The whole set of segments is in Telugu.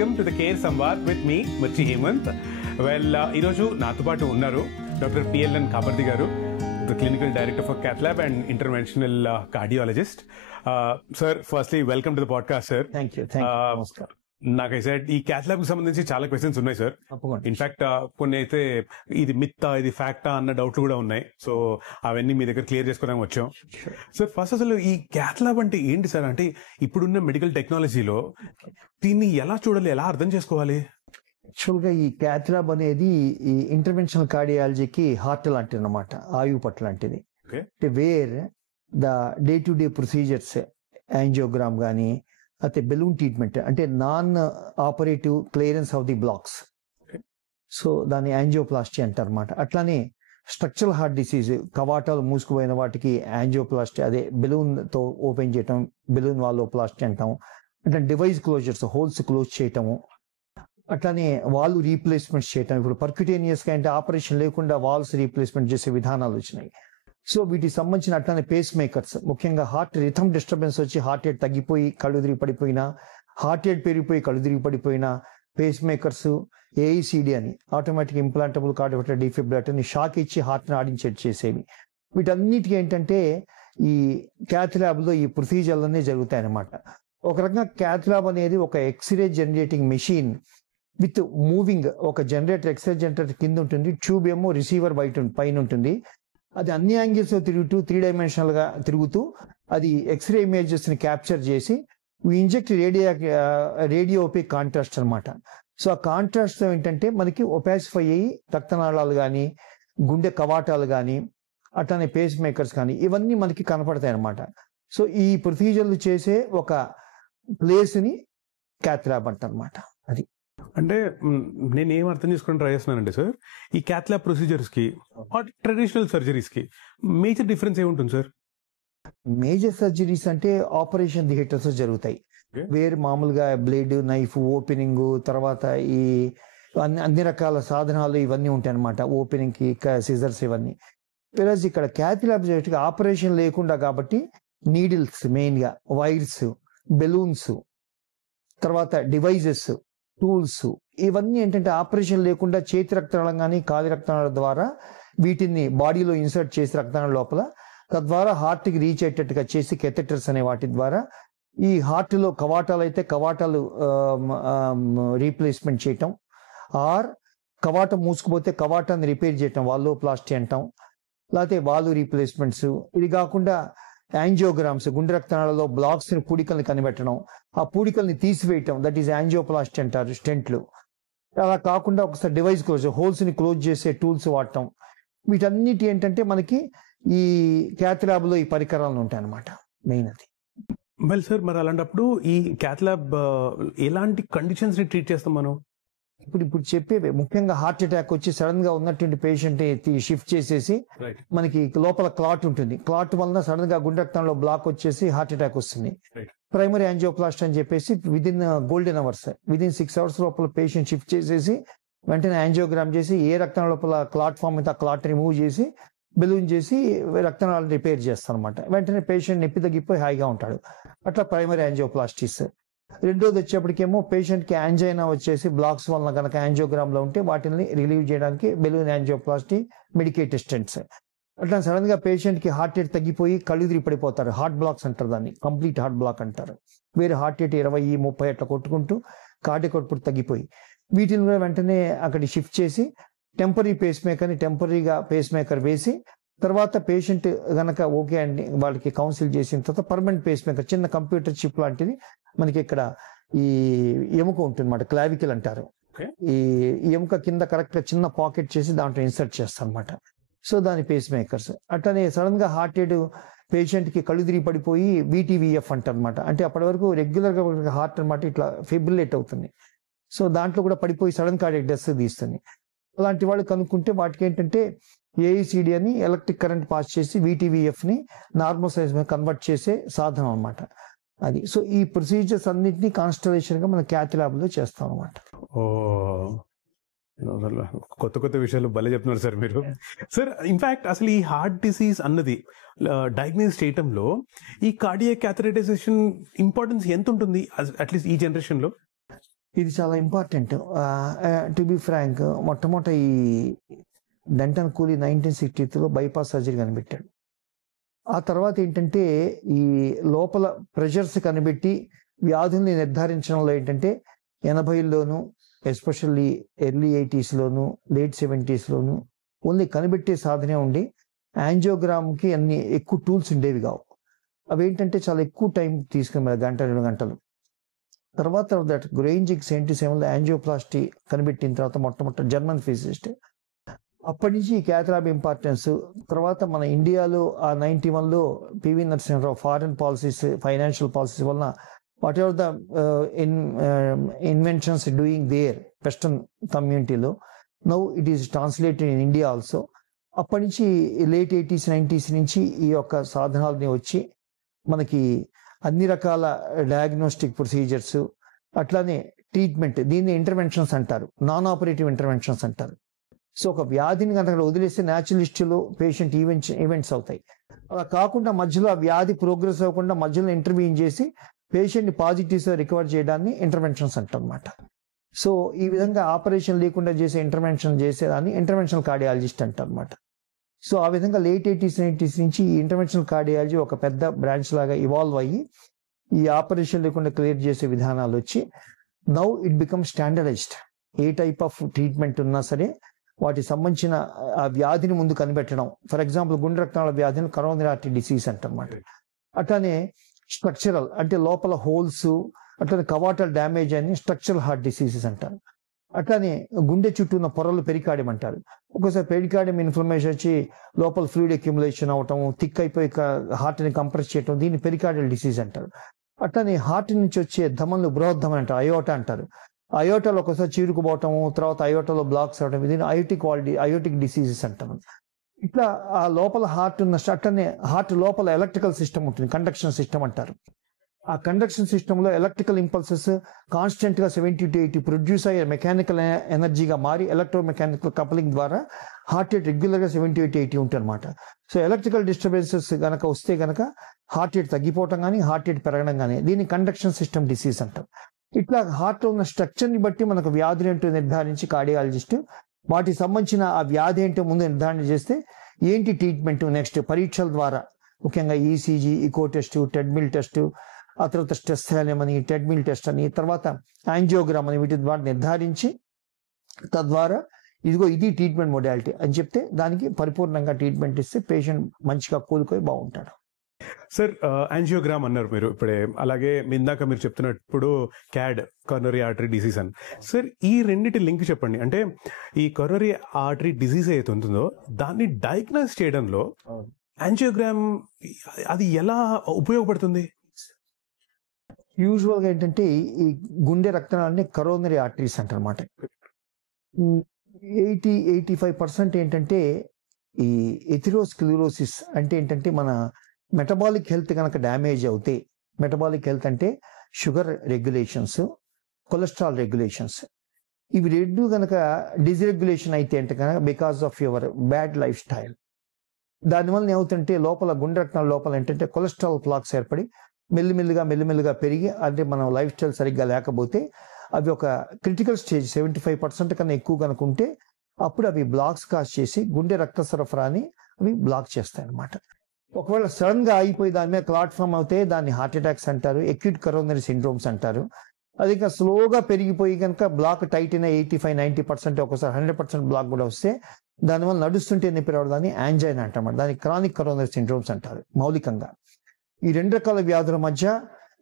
Welcome to the Care Samvad with me Mirchi Hemanth. ఈరోజు నాతో పాటు ఉన్నారు డాక్టర్ పిఎల్ఎన్ కాపర్ది గారు, the clinical director for cath lab and interventional cardiologist. Sir, firstly welcome to the podcast sir. Thank you. నమస్కారం. నాకు అయితే ఈ క్యాత్ ల్యాబ్ కి సంబంధించి చాలా క్వశ్చన్స్ ఉన్నాయి సార్. ఇన్ఫాక్ట్ కొన్ని అయితే ఇది మిత్తా, ఇది ఫ్యాక్టా అన్న డౌట్లు కూడా ఉన్నాయి. సో అవన్నీ మీ దగ్గర క్లియర్ చేసుకోవడానికి వచ్చాం సార్. ఫస్ట్ అసలు ఈ క్యాత్ ల్యాబ్ అంటే ఏంటి సార్? అంటే ఇప్పుడున్న మెడికల్ టెక్నాలజీలో దీన్ని ఎలా చూడాలి, ఎలా అర్థం చేసుకోవాలి? యాక్చువల్గా ఈ క్యాత్ ల్యాబ్ అనేది ఈ ఇంటర్వెన్షనల్ కార్డియాలజీకి హార్ట్ లాంటిది అనమాట, ఆయువు పట్టు లాంటిది. అంటే wear the day to day procedures, angiogram కానీ అయితే బెలూన్ ట్రీట్మెంట్ అంటే non operative clearance of the blocks, so దాన్ని యాంజియోప్లాస్టీ అంటారు అనమాట. అట్లానే స్ట్రక్చరల్ హార్ట్ డిసీజ్, కవాటాలు మూసుకుపోయిన వాటికి యాంజియోప్లాస్టీ, అదే బెలూన్తో ఓపెన్ చేయటం, బెలూన్ వాల్లోప్లాస్టీ అంటాం. అంటే డివైస్ క్లోజర్స్, హోల్స్ క్లోజ్ చేయటము, అట్లానే వాల్ రీప్లేస్మెంట్స్ చేయటం. ఇప్పుడు పర్క్యూటేనియస్గా అంటే ఆపరేషన్ లేకుండా వాల్స్ రీప్లేస్మెంట్ చేసే విధానాలు వచ్చినాయి. సో వీటికి సంబంధించిన అట్లానే పేస్ మేకర్స్, ముఖ్యంగా హార్ట్ రిథమ్ డిస్టర్బెన్స్ వచ్చి హార్ట్ రేట్ తగ్గిపోయి కళ్ళు తిరిగి పడిపోయినా, హార్ట్ రేట్ పెరిగిపోయి కళ్ళు తిరిగి పడిపోయినా పేస్ మేకర్స్, ఏఈసిడి అని ఆటోమేటిక్ ఇంప్లాంటబుల్ కార్డియోవర్టర్ డిఫిబ్రిలేటర్ని షాక్ ఇచ్చి హార్ట్ని ఆడించేట్ చేసేవి. వీటన్నిటికీ ఏంటంటే ఈ క్యాత్ ల్యాబ్లో ఈ ప్రొసీజర్లన్నీ జరుగుతాయి అన్నమాట. ఒక రకంగా క్యాత్ ల్యాబ్ అనేది ఒక x-ray generating machine with moving, ఒక జనరేటర్, ఎక్స్రే జనరేటర్ కింద ఉంటుంది, ట్యూబ్ ఏమో రిసీవర్ పైన ఉంటుంది. అది అన్ని యాంగిల్స్ తిరుగుతూ 3 డైమెన్షనల్ గా తిరుగుతూ అది ఎక్స్రే ఇమేజెస్ ని క్యాప్చర్ చేసి ఇంజెక్ట్ రేడియోపిక్ కాంట్రాస్ట్ అనమాట. సో ఆ కాంట్రాస్ట్ ఏంటంటే మనకి ఒపాసిఫై అయ్యి రక్తనాళాలు కానీ, గుండె కవాటాలు కానీ, అట్లానే పేస్ మేకర్స్ కానీ ఇవన్నీ మనకి కనపడతాయి అనమాట. సో ఈ ప్రొసీజర్లు చేసే ఒక ప్లేస్ ని క్యాత్ ల్యాబ్ అంటారనమాట. అది అంటే నేను ఏం అర్థం చేసుకుని ట్రై చేస్తున్నానంటే సార్, ఈ క్యాత్ ల్యాబ్ ప్రొసీజర్స్ కి ట్రెడిషనల్ సర్జరీస్ కి మేజర్ డిఫరెన్స్ ఏముంటుంది సార్? మేజర్ సర్జరీస్ అంటే ఆపరేషన్ థియేటర్స్ జరుగుతాయి, వేరు మామూలుగా బ్లేడ్, నైఫ్, ఓపెనింగ్, తర్వాత ఈ అన్ని రకాల సాధనాలు ఇవన్నీ ఉంటాయి అనమాట, ఓపెనింగ్ కి సిజర్స్ ఇవన్నీ. ప్లస్ ఇక్కడ క్యాత్ ల్యాబ్ ఆపరేషన్ లేకుండా కాబట్టి నీడిల్స్, మెయిన్ గా వైర్స్, బెలూన్స్, తర్వాత డివైజెస్, టూల్స్, ఇవన్నీ ఏంటంటే ఆపరేషన్ లేకుండా చేతి రక్తనాళం కానీ కాలి రక్తనాళాల ద్వారా వీటిని బాడీలో ఇన్సర్ట్ చేసి రక్తనాళం లోపల, తద్వారా హార్ట్కి రీచ్ అయ్యేటట్టుగా చేసి కెథెటర్స్ అనే వాటి ద్వారా ఈ హార్ట్లో కవాటాలు అయితే కవాటాలు రీప్లేస్మెంట్ చేయటం, ఆర్ కవాటం మూసుకుపోతే కవాటాన్ని రిపేర్ చేయటం, వాల్లోప్లాస్టీ అంటాం, లేకపోతే వాల్వ్ రీప్లేస్మెంట్స్. ఇది కాకుండా యాంజియోగ్రామ్స్, గుండె రక్తనాళాలలో బ్లాక్స్ ని, పూడికల్ని కనిపెట్టడం, ఆ పూడికల్ని తీసివేయటం, దట్ ఈస్ యాంజియోప్లాస్టీ అంటారు, స్టెంట్లు. అలా కాకుండా ఒకసారి డివైస్ క్లోజ్, హోల్స్ ని క్లోజ్ చేసే టూల్స్ వాడటం. వీటన్నిటి ఏంటంటే మనకి ఈ క్యాత్ ల్యాబ్ లో ఈ పరికరాలు ఉంటాయి అనమాట, మెయిన్ అది. వెల్ సార్, మరి అలాంటప్పుడు ఈ క్యాత్ ల్యాబ్ ఎలాంటి కండిషన్స్ ని ట్రీట్ చేస్తాం మనం? ఇప్పుడు చెప్పేవి ముఖ్యంగా హార్ట్ అటాక్ వచ్చి సడన్ గా ఉన్నటువంటి పేషెంట్ షిఫ్ట్ చేసేసి మనకి లోపల క్లాట్ ఉంటుంది, క్లాట్ వలన సడన్ గా గుండె రక్తంలో బ్లాక్ వచ్చేసి హార్ట్ అటాక్ వస్తుంది. ప్రైమరీ యాంజియోప్లాస్టీ అని చెప్పేసి within golden hours, within 6 hours లోపల పేషెంట్ షిఫ్ట్ చేసేసి వెంటనే యాంజియోగ్రామ్ చేసి ఏ రక్తం లోపల క్లాట్ ఫామ్ అయితే ఆ క్లాట్ రిమూవ్ చేసి బెలూన్ చేసి రక్తనాళాలను రిపేర్ చేస్తాం అనమాట. వెంటనే పేషెంట్ నొప్పి తగ్గిపోయి హాయిగా ఉంటాడు. అట్లా ప్రైమరీ యాంజియోప్లాస్టీస్. రెండోది వచ్చేప్పటికేమో పేషెంట్ కి యాంజైనా వచ్చేసి బ్లాక్స్ వలన కనుక యాంజియోగ్రామ్ లో ఉంటే వాటిని రిలీవ్ చేయడానికి బెలూన్ యాంజియోప్లాస్టీ, మెడికేటెడ్ స్టెంట్స్. అట్లా సడన్ గా పేషెంట్ కి హార్ట్ రేట్ తగ్గిపోయి కళ్ళు తిరిగి పడిపోతారు, హార్ట్ బ్లాక్స్ అంటారు దాన్ని, కంప్లీట్ హార్ట్ బ్లాక్ అంటారు. వేరే హార్ట్ రేట్ 20, 30 అట్లా కొట్టుకుంటూ కార్డియాక్ అవుట్పుట్ తగ్గిపోయి వీటిని కూడా వెంటనే అక్కడి షిఫ్ట్ చేసి టెంపరీ పేస్ మేకర్ని టెంపరీగా పేస్ మేకర్ వేసి, తర్వాత పేషెంట్ గనక ఓకే అండి వాళ్ళకి కౌన్సిల్ చేసిన తర్వాత పర్మనెంట్ పేస్ మేకర్, చిన్న కంప్యూటర్ చిప్ లాంటిది మనకి ఇక్కడ ఈ ఎముక ఉంటుంది అన్నమాట, క్లావికల్ అంటారు. ఈ ఎముక కింద కరెక్ట్ గా చిన్న పాకెట్ చేసి దాంట్లో ఇన్సర్ట్ చేస్తాం అనమాట. సో దాని పేస్ మేకర్స్. అట్లనే సడన్ గా హార్ట్ రేట్ పేషెంట్ కి కళ్ళు తిరిగి పడిపోయి VTVF అంటారనమాట. అంటే అప్పటి వరకు రెగ్యులర్ గా హార్ట్ అనమాట ఇట్లా ఫిబ్రిలేట్ అవుతుంది. సో దాంట్లో కూడా పడిపోయి సడన్ కార్డియాక్ డెత్ తీస్తుంది. అలాంటి వాళ్ళు కనుక్కుంటే వాటికి ఏంటంటే ఏఈసిడి అని ఎలక్ట్రిక్ కరెంట్ పాస్ చేసి VTVF ని నార్మల్ సైజ్ మీద కన్వర్ట్ చేసే సాధనం అనమాట అది. సో ఈ ప్రొసీజర్స్ అన్నింటినీ కాన్స్టలేషన్ గా మనం క్యాత్ ల్యాబ్ లో చేస్తాం అనమాట. కొత్త కొత్త విషయాలు భలే చెప్తున్నారు సార్ మీరు. సార్, ఇన్ఫాక్ట్ అసలు ఈ హార్ట్ డిసీజ్ అన్నది డయాగ్నోస్ చేయటంలో ఈ కార్డియాక్ క్యాథరెటైజేషన్ ఇంపార్టెన్స్ ఎంత ఉంటుంది అట్లీస్ట్ ఈ జనరేషన్ లో? ఇది చాలా ఇంపార్టెంట్. టు బి ఫ్రాంక్, మొట్టమొదట ఈ డెంటన్ కూలీ 1962లో బైపాస్ సర్జరీ కనిపెట్టాడు. ఆ తర్వాత ఏంటంటే ఈ లోపల ప్రెషర్స్ కనిపెట్టి వ్యాధుల్ని నిర్ధారించడంలో ఏంటంటే 80ల్లోనూ ఎస్పెషల్లీ ఎర్లీ 80స్లోను లేట్ 70స్లోను ఓన్లీ కనిపెట్టే సాధనే ఉండి యాంజియోగ్రామ్కి అన్ని ఎక్కువ టూల్స్ ఉండేవి కావు. అవేంటంటే చాలా ఎక్కువ టైం తీసుకునే గంట 2 గంటలు. తర్వాత దట్ గ్రెయింజిక్ 77లో యాంజియోప్లాస్టీ కనిపెట్టిన తర్వాత మొట్టమొదటి జర్మన్ ఫిజిసిస్ట్. అప్పటి నుంచి ఈ క్యాథ్లాబ్ ఇంపార్టెన్స్. తర్వాత మన ఇండియాలో ఆ 91లో PV Narasimha Rao foreign policies, financial policies వలన whatever the inventions doing their western కమ్యూనిటీలో now it is translated in India also. అప్పటి నుంచి లేట్ 80s 90s నుంచి ఈ యొక్క సాధనాలని వచ్చి మనకి అన్ని రకాల డయాగ్నోస్టిక్ ప్రొసీజర్స్, అట్లానే ట్రీట్మెంట్, దీన్ని ఇంటర్వెన్షన్స్ అంటారు, నాన్ ఆపరేటివ్ ఇంటర్వెన్షన్స్ అంటారు. సో ఒక వ్యాధిని కనుక వదిలేస్తే న్యాచురల్ హిస్టరీలో పేషెంట్ ఈవెంట్స్ అవుతాయి. అలా కాకుండా మధ్యలో ఆ వ్యాధి ప్రోగ్రెస్ అవ్వకుండా మధ్యలో ఇంటర్వ్యూన్ చేసి పేషెంట్ని పాజిటివ్స్ రికవర్ చేయడాన్ని ఇంటర్వెన్షన్స్ అంటారు అనమాట. సో ఈ విధంగా ఆపరేషన్ లేకుండా చేసే ఇంటర్వెన్షన్ చేసేదాన్ని ఇంటర్వెన్షనల్ కార్డియాలజిస్ట్ అంటారు అనమాట. సో ఆ విధంగా లేట్ 80s 90s నుంచి ఈ ఇంటర్వెన్షనల్ కార్డియాలజీ ఒక పెద్ద బ్రాంచ్ లాగా ఇవాల్వ్ అయ్యి ఈ ఆపరేషన్ లేకుండా క్లియర్ చేసే విధానాలు వచ్చి now it become standardized. A type of treatment ఉన్నా సరే వాటికి సంబంధించిన ఆ వ్యాధిని ముందు కనిపెట్టడం. ఫర్ ఎగ్జాంపుల్ గుండె రక్తనాళ వ్యాధిని కరోనరీ ఆర్టరీ డిసీజ్ అంటారన్నమాట. అట్లానే స్ట్రక్చరల్ అంటే లోపల హోల్స్, అట్లానే కవాటల్ డ్యామేజ్ అని స్ట్రక్చరల్ హార్ట్ డిసీజెస్ అంటారు. అట్లానే గుండె చుట్టూ ఉన్న పొరలు పెరికార్డియం అంటారు. ఒక్కోసారి పెరికార్డియం ఇన్ఫ్లమేషన్ వచ్చి లోపల ఫ్లూయిడ్ అక్యుములేషన్ అవటం, థిక్ అయిపోయి హార్ట్ని కంప్రెస్ చేయటం, దీన్ని పెరికార్డియల్ డిసీజ్ అంటారు. అట్లానే హార్ట్ నుంచి వచ్చే ధమనులు బృహద్ధమని అంటారు, అయోటా అంటారు. అయోటాలో ఒకసారి చీరుకుపోవటము, తర్వాత అయోటాలో బ్లాక్స్ అవడం, దీన్ని అయోటిక్ డిసీజెస్ అంటారు. ఇట్లా ఆ లోపల హార్ట్ ఉన్న అట్లనే హార్ట్ లోపల ఎలక్ట్రికల్ సిస్టమ్ ఉంటుంది, కండక్షన్ సిస్టమ్ అంటారు. ఆ కండక్షన్ సిస్టంలో ఎలక్ట్రికల్ ఇంపల్సెస్ కాన్స్టెంట్ గా 70 to 80 ప్రొడ్యూస్ అయ్యే మెకానికల్ ఎనర్జీగా మారి ఎలక్ట్రో మెకానికల్ కప్లింగ్ ద్వారా హార్ట్ రేట్ రెగ్యులర్ గా 70 to 80 ఉంటుంది అనమాట. సో ఎలక్ట్రికల్ డిస్టర్బెన్సెస్ గనక వస్తే గనక హార్ట్ రేట్ తగ్గిపోవటం కానీ హార్ట్ రేట్ పెరగడం కానీ దీన్ని కండక్షన్ సిస్టమ్ డిసీజ్ అంటాం. ఇట్లా హార్ట్ లో ఉన్న స్ట్రక్చర్ ని బట్టి మనకు వ్యాధులు ఏంటో నిర్ధారించి కార్డియాలజిస్ట్ వాటికి సంబంధించిన ఆ వ్యాధి ఏంటో ముందు నిర్ధారణ చేస్తే ఏంటి ట్రీట్మెంట్ నెక్స్ట్ పరీక్షల ద్వారా, ముఖ్యంగా ఈసీజీ, ఇకో టెస్ట్, టెడ్మిల్ టెస్ట్, ఆ తర్వాత స్ట్రెస్ థాలియం అని, టెడ్మిల్ టెస్ట్ అని, తర్వాత యాంజియోగ్రామ్ అని, వీటి ద్వారా నిర్ధారించి తద్వారా ఇదిగో ఇది ట్రీట్మెంట్ మొడాలిటీ అని చెప్తే దానికి పరిపూర్ణంగా ట్రీట్మెంట్ ఇస్తే పేషెంట్ మంచిగా కోలుకొని బాగుంటాడు. సార్ యాంజియోగ్రామ్ అన్నారు మీరు ఇప్పుడే, అలాగే ఇందాక మీరు చెప్తున్నప్పుడు క్యాడ్, కరోనరీ ఆర్టరీ డిసీజ్ అని. సార్ ఈ రెండింటి లింక్ చెప్పండి. అంటే ఈ కరోనరీ ఆర్టరీ డిసీజ్ ఏదైతే ఉంటుందో దాన్ని డయాగ్నోస్ చేయడంలో యాంజియోగ్రామ్ అది ఎలా ఉపయోగపడుతుంది? యూజువల్గా ఏంటంటే ఈ గుండె రక్తనాళాన్ని కరోనరీ ఆర్టరీస్ అంటారన్నమాట. 80-85% ఏంటంటే ఈ ఎథెరోస్క్లెరోసిస్ అంటే ఏంటంటే మన మెటబాలిక్ హెల్త్ కనుక డ్యామేజ్ అవుతే, మెటబాలిక్ హెల్త్ అంటే షుగర్ రెగ్యులేషన్స్, కొలెస్ట్రాల్ రెగ్యులేషన్స్, ఇవి రెండు కనుక డిస్రెగ్యులేషన్ అయితే అంటే కనుక because of your bad life style, దానివల్ల ఏమవుతుంటే లోపల గుండె రక్తం లోపల ఏంటంటే కొలెస్ట్రాల్ ప్లాక్స్ ఏర్పడి మెల్లిమెల్లిగా పెరిగి, అంటే మనం లైఫ్ స్టైల్ సరిగ్గా లేకపోతే అవి ఒక క్రిటికల్ స్టేజ్ 75% కన్నా ఎక్కువ కనుక ఉంటే అప్పుడు అవి బ్లాక్స్ కాజ్ చేసి గుండె రక్త సరఫరాని అవి బ్లాక్ చేస్తాయి అన్నమాట. ఒకవేళ సడన్ గా ఆగిపోయి దాని మీద క్లాట్ ఫామ్ అవుతే దాన్ని హార్ట్ అటాక్స్ అంటారు, అక్యూట్ కరోనరీ సిండ్రోమ్స్ అంటారు. అది ఇంకా స్లోగా పెరిగిపోయి కనుక బ్లాక్ టైట్ అయిన 85-90%, ఒకసారి 100% బ్లాక్ కూడా వస్తే దానివల్ల నడుస్తుంటే నొప్పి రావడం దాన్ని యాంజైనా అంటారు. దాన్ని క్రానిక్ కరోనరీ సిండ్రోమ్స్ అంటారు. మౌలికంగా ఈ రెండు రకాల వ్యాధుల మధ్య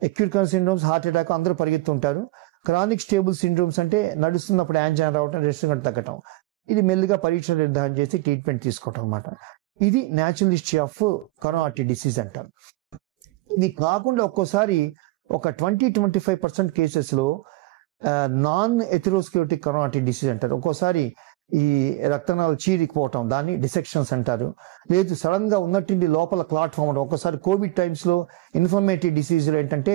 acute coronary syndromes, heart attack అందరూ పరిగెత్తుంటారు. క్రానిక్ స్టేబుల్ సిండ్రోమ్స్ అంటే నడుస్తున్నప్పుడు యాంజైనా రావటం, రెస్ట్ తగ్గటం, ఇది మెల్లిగా పరీక్ష నిర్ధారణ చేసి ట్రీట్మెంట్ తీసుకోవటం అనమాట. ఇది natural history of coronary artery disease అంటారు. ఇది కాకుండా ఒక్కోసారి ఒక 20-25% కేసెస్లో నాన్ ఎథెరోస్క్లెరోటిక్ కరోనరీ ఆర్టరీ డిసీజ్ అంటారు. ఒక్కోసారి ఈ రక్తనాళాలు చీరిపోవటం, దాన్ని డిసెక్షన్స్ అంటారు. లేదు సడన్ గా ఉన్నట్టుండి లోపల క్లాట్ ఫామ్ అవడం. ఒకసారి కోవిడ్ టైమ్స్ లో ఇన్ఫ్లమేటరీ డిసీజ్ ఏంటంటే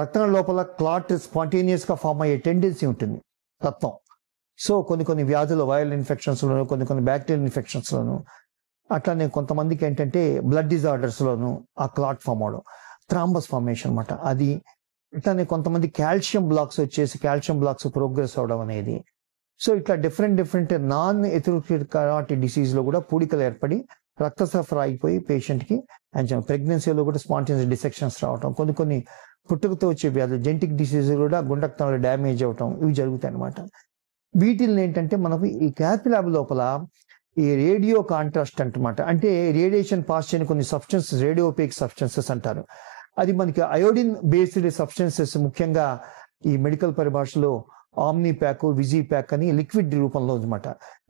రక్తనాళ లోపల క్లాట్ స్పాంటేనియస్ గా ఫామ్ అయ్యే టెండెన్సీ ఉంటుంది తత్వం. సో కొన్ని వ్యాధులు వైరల్ ఇన్ఫెక్షన్స్ లోను, కొన్ని బ్యాక్టీరియల్ ఇన్ఫెక్షన్స్ లోను, అట్లానే కొంతమందికి ఏంటంటే బ్లడ్ డిజార్డర్స్ లోను ఆ క్లాట్ ఫామ్ అవడం, థ్రాంబస్ ఫార్మేషన్ అనమాట. అది ఇట్లానే కొంతమంది కాల్షియం బ్లాక్స్ వచ్చేసి కాల్షియం బ్లాక్స్ ప్రోగ్రెస్ అవడం అనేది. సో ఇట్లా డిఫరెంట్ నాన్ ఎథెరోస్క్లెరోటిక్ కరోటిడ్ డిసీజ్ లో కూడా పూడికలు ఏర్పడి రక్త సరఫరా అయిపోయి పేషెంట్ కి అండ్ ప్రెగ్నెన్సీలో కూడా స్పాంటేనియస్ డిసెక్షన్స్ రావటం, కొన్ని పుట్టుకతో వచ్చే వ్యాధులు జెనెటిక్ డిసీజ్ కూడా గుండెరక్తంలో డ్యామేజ్ అవటం ఇవి జరుగుతాయి అనమాట. వీటిని ఏంటంటే మనకు ఈ క్యాత్ ల్యాబ్ లోపల ఈ రేడియో కాంట్రాస్ట్ అంటమాట, అంటే రేడియేషన్ పాస్ చేయని కొన్ని సబ్స్టెన్సెస్ రేడియోపేక్ సబ్స్టెన్సెస్ అంటారు. అది మనకి అయోడిన్ బేస్డ్ సబ్స్టెన్సెస్, ముఖ్యంగా ఈ మెడికల్ పరిభాషలో ఆమ్ని ప్యాక్, విజీ ప్యాక్ అని లిక్విడ్ రూపంలో అనమాట.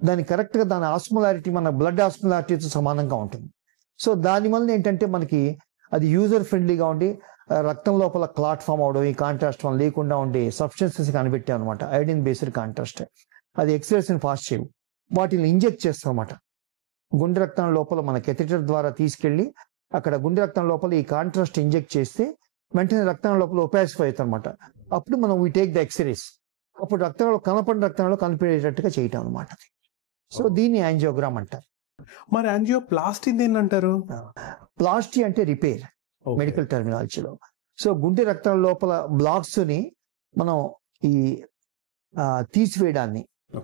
దాని కరెక్ట్ గా దాని ఆస్మోలారిటీ మన బ్లడ్ ఆస్మోలారిటీతో సమానంగా ఉంటుంది. సో దానివల్ల ఏంటంటే మనకి అది యూజర్ ఫ్రెండ్లీగా ఉండి రక్తం లోపల క్లాట్ ఫామ్ అవడం, ఈ కాంట్రాస్ట్ వల్ల లేకుండా ఉండే సబ్స్టెన్సెస్ కనిపెట్టాం అనమాట. అయోడిన్ బేస్డ్ కాంట్రాస్ట్ అది ఎక్స్రేస్ ఫాస్ట్ చేయవు, వాటిని ఇంజెక్ట్ చేస్తాం అనమాట. గుండె రక్తం లోపల మన కెథెటర్ ద్వారా తీసుకెళ్లి అక్కడ గుండె రక్తం లోపల ఈ కాంట్రాస్ట్ ఇంజెక్ట్ చేస్తే వెంటనే రక్తం లోపల ఒపాసిఫై అవుతుంది అనమాట. అప్పుడు మనం వీ టేక్ ద ఎక్స్రేస్, అప్పుడు రక్తంలో కనపడిన రక్తంలో కనిపించేటట్టుగా చేయటం అనమాట. సో దీన్ని యాంజియోగ్రామ్ అంటారు. మరి యాంజియోప్లాస్టీ ఏంటంటారు? ప్లాస్టీ అంటే రిపేర్ మెడికల్ టర్మినాలజీలో. సో గుండె రక్తం లోపల బ్లాక్స్ ని మనం ఈ తీసివేయడాన్ని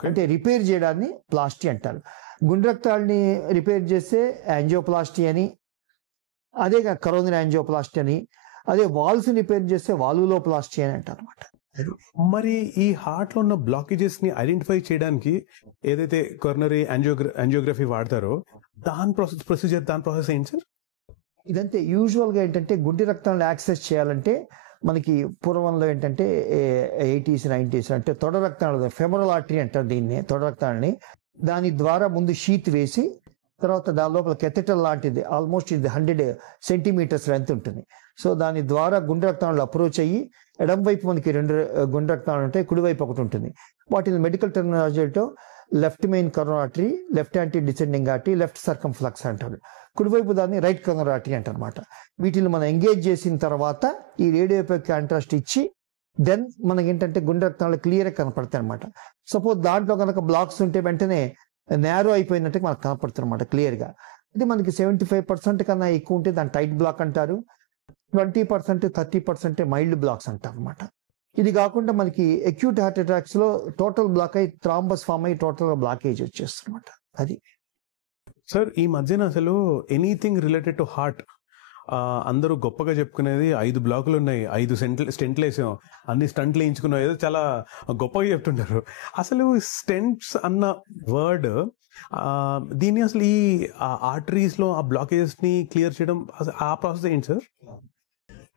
అంటే రిపేర్ చేయడాన్ని ప్లాస్టీ అంటారు. గుండె రక్తాలని రిపేర్ చేస్తే యాంజియోప్లాస్టీ అని, అదే కరోనరీ యాంజియోప్లాస్టీ అని, అదే వాల్వ్స్ రిపేర్ చేస్తే వాల్వులోప్లాస్టీ అని అంటారు అనమాట. మరి ఈ హార్ట్ లో ఉన్న బ్లాకేజెస్ ని ఐడెంటిఫై చేయడానికి ఏదైతే కొరోనరీ యాంజియోగ్రఫీ వాడతారో దాని ప్రాసెస్ ఏంటి సార్? ఇదంతే యూజువల్ గా ఏంటంటే గుండె రక్తాలను యాక్సెస్ చేయాలంటే మనకి పూర్వంలో ఏంటంటే 80s 90s అంటే తొడ రక్తాలు ఫెమరల్ ఆర్టరీ అంటారు దీన్ని, తొడ రక్తాలని. దాని ద్వారా ముందు షీత్ వేసి తర్వాత దాని లోపల కెథెటర్ లాంటిది ఆల్మోస్ట్ ఇది 100 సెంటీమీటర్స్ లెంత్ ఉంటుంది. సో దాని ద్వారా గుండె రక్తాలను అప్రోచ్ అయ్యి ఎడం వైపు మనకి 2 గుండె రక్తాలు ఉంటాయి, కుడివైపు ఒకటి ఉంటుంది. వాటిని మెడికల్ టెర్మినాలజీతో left main coronary artery, left anti descending artery, left circumflex అంటారు. కుడివైపు దాన్ని రైట్ కరోనరీ ఆర్టరీ అంటారు అనమాట. వీటిని మనం ఎంగేజ్ చేసిన తర్వాత ఈ రేడియోపేక్ కాంట్రాస్ట్ ఇచ్చి దెన్ మనకి ఏంటంటే గుండె రక్తాలు క్లియర్గా కనపడతాయి అనమాట. సపోజ్ దాంట్లో కనుక బ్లాక్స్ ఉంటే వెంటనే నేరో అయిపోయినట్టు మనకు కనపడుతుంది అనమాట క్లియర్గా. ఇది మనకి 75% కన్నా ఎక్కువ ఉంటే దాన్ని టైట్ బ్లాక్ అంటారు, 20% 30% మైల్డ్ బ్లాక్స్ అంటారు అనమాట. ఇది కాకుండా మనకి అక్యూట్ హార్ట్ అటాక్స్ లో టోటల్ బ్లాక్ అయ్యి థ్రాంబస్ ఫామ్ అయ్యి టోటల్ బ్లాకేజ్ వచ్చేస్తుంది అనమాట. అది సార్ ఈ మధ్యన అసలు ఎనీథింగ్ రిలేటెడ్ టు హార్ట్ అందరూ గొప్పగా చెప్పుకునేది 5 బ్లాకులు ఉన్నాయి, 5 స్టెంట్లు వేసాం, అన్ని స్టంట్లు వేయించుకున్నాం, ఏదో చాలా గొప్పగా చెప్తుంటారు. అసలు స్టెంట్స్ అన్న వర్డ్ దీన్ని అసలు ఈ ఆర్టరీస్ లో ఆ బ్లాకేజెస్ ని క్లియర్ చేయడం ఆ ప్రాసెస్ ఏంటి సార్?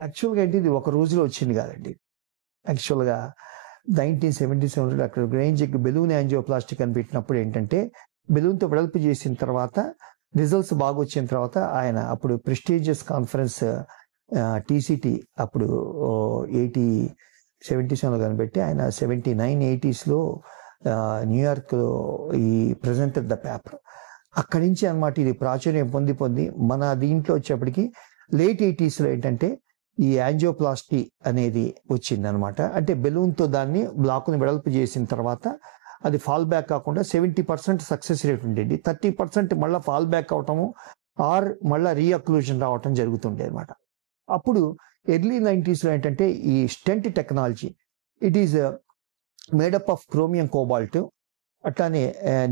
యాక్చువల్గా ఏంటి ఇది ఒక రోజులో వచ్చింది కాదండి. యాక్చువల్గా 1977 డాక్టర్ గ్రెయింజిక్ బెలూన్ యాంజియోప్లాస్టిక్ అని పెట్టినప్పుడు ఏంటంటే బెలూన్తో వెడల్పు చేసిన తర్వాత రిజల్ట్స్ బాగా వచ్చిన తర్వాత ఆయన అప్పుడు ప్రెస్టీజియస్ కాన్ఫరెన్స్ టీసీటీ అప్పుడు 77లో కనిపెట్టి ఆయన 79 80sలో న్యూయార్క్లో ఈ ప్రెజెంటెడ్ ద పేపర్. అక్కడి నుంచి అనమాట ఇది ప్రాచుర్యం పొంది మన దీంట్లో వచ్చేప్పటికి లేట్ 80sలో ఏంటంటే ఈ యాంజియోప్లాస్టీ అనేది వచ్చింది అనమాట. అంటే బెలూన్తో దాన్ని బ్లాక్ని వెడల్పు చేసిన తర్వాత అది ఫాల్ బ్యాక్ కాకుండా 70% సక్సెస్ రేట్ ఉండేది, 30% మళ్ళీ ఫాల్ బ్యాక్ అవటము ఆర్ మళ్ళీ రీఅక్లూజన్ రావటం జరుగుతుండే అనమాట. అప్పుడు ఎర్లీ 90sలో ఏంటంటే ఈ stent technology it is made up of chromium cobalt అట్లానే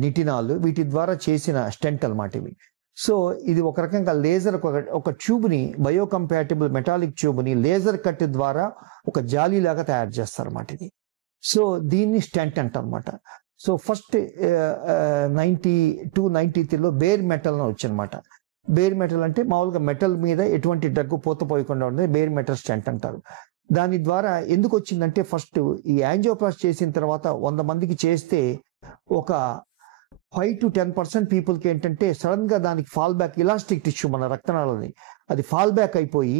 నిటినాల్ వీటి ద్వారా చేసిన స్టెంట్ అనమాట ఇవి. సో ఇది ఒక రకంగా లేజర్ ఒక ట్యూబ్ని బయోకంపాటిబుల్ మెటాలిక్ ట్యూబ్ని లేజర్ కట్ ద్వారా ఒక జాలీ లాగా తయారు చేస్తారు అన్నమాట ఇది. సో దీన్ని స్టెంట్ అంటారు అనమాట. సో ఫస్ట్ 92-93లో బేర్ మెటల్ వచ్చనమాట. బేర్ మెటల్ అంటే మామూలుగా మెటల్ మీద ఎటువంటి డ్రగ్ పోయకుండా ఉంటుంది, బేర్ మెటల్ స్టెంట్ అంటారు. దాని ద్వారా ఎందుకు వచ్చిందంటే ఫస్ట్ ఈ యాంజియోప్లాస్టీ చేసిన తర్వాత 100 మందికి చేస్తే ఒక 5 to 10% పీపుల్కి ఏంటంటే సడన్ గా దానికి ఫాల్ బ్యాక్ ఇలాస్టిక్ టిష్యూ మన రక్తనాళాలని అది ఫాల్ బ్యాక్ అయిపోయి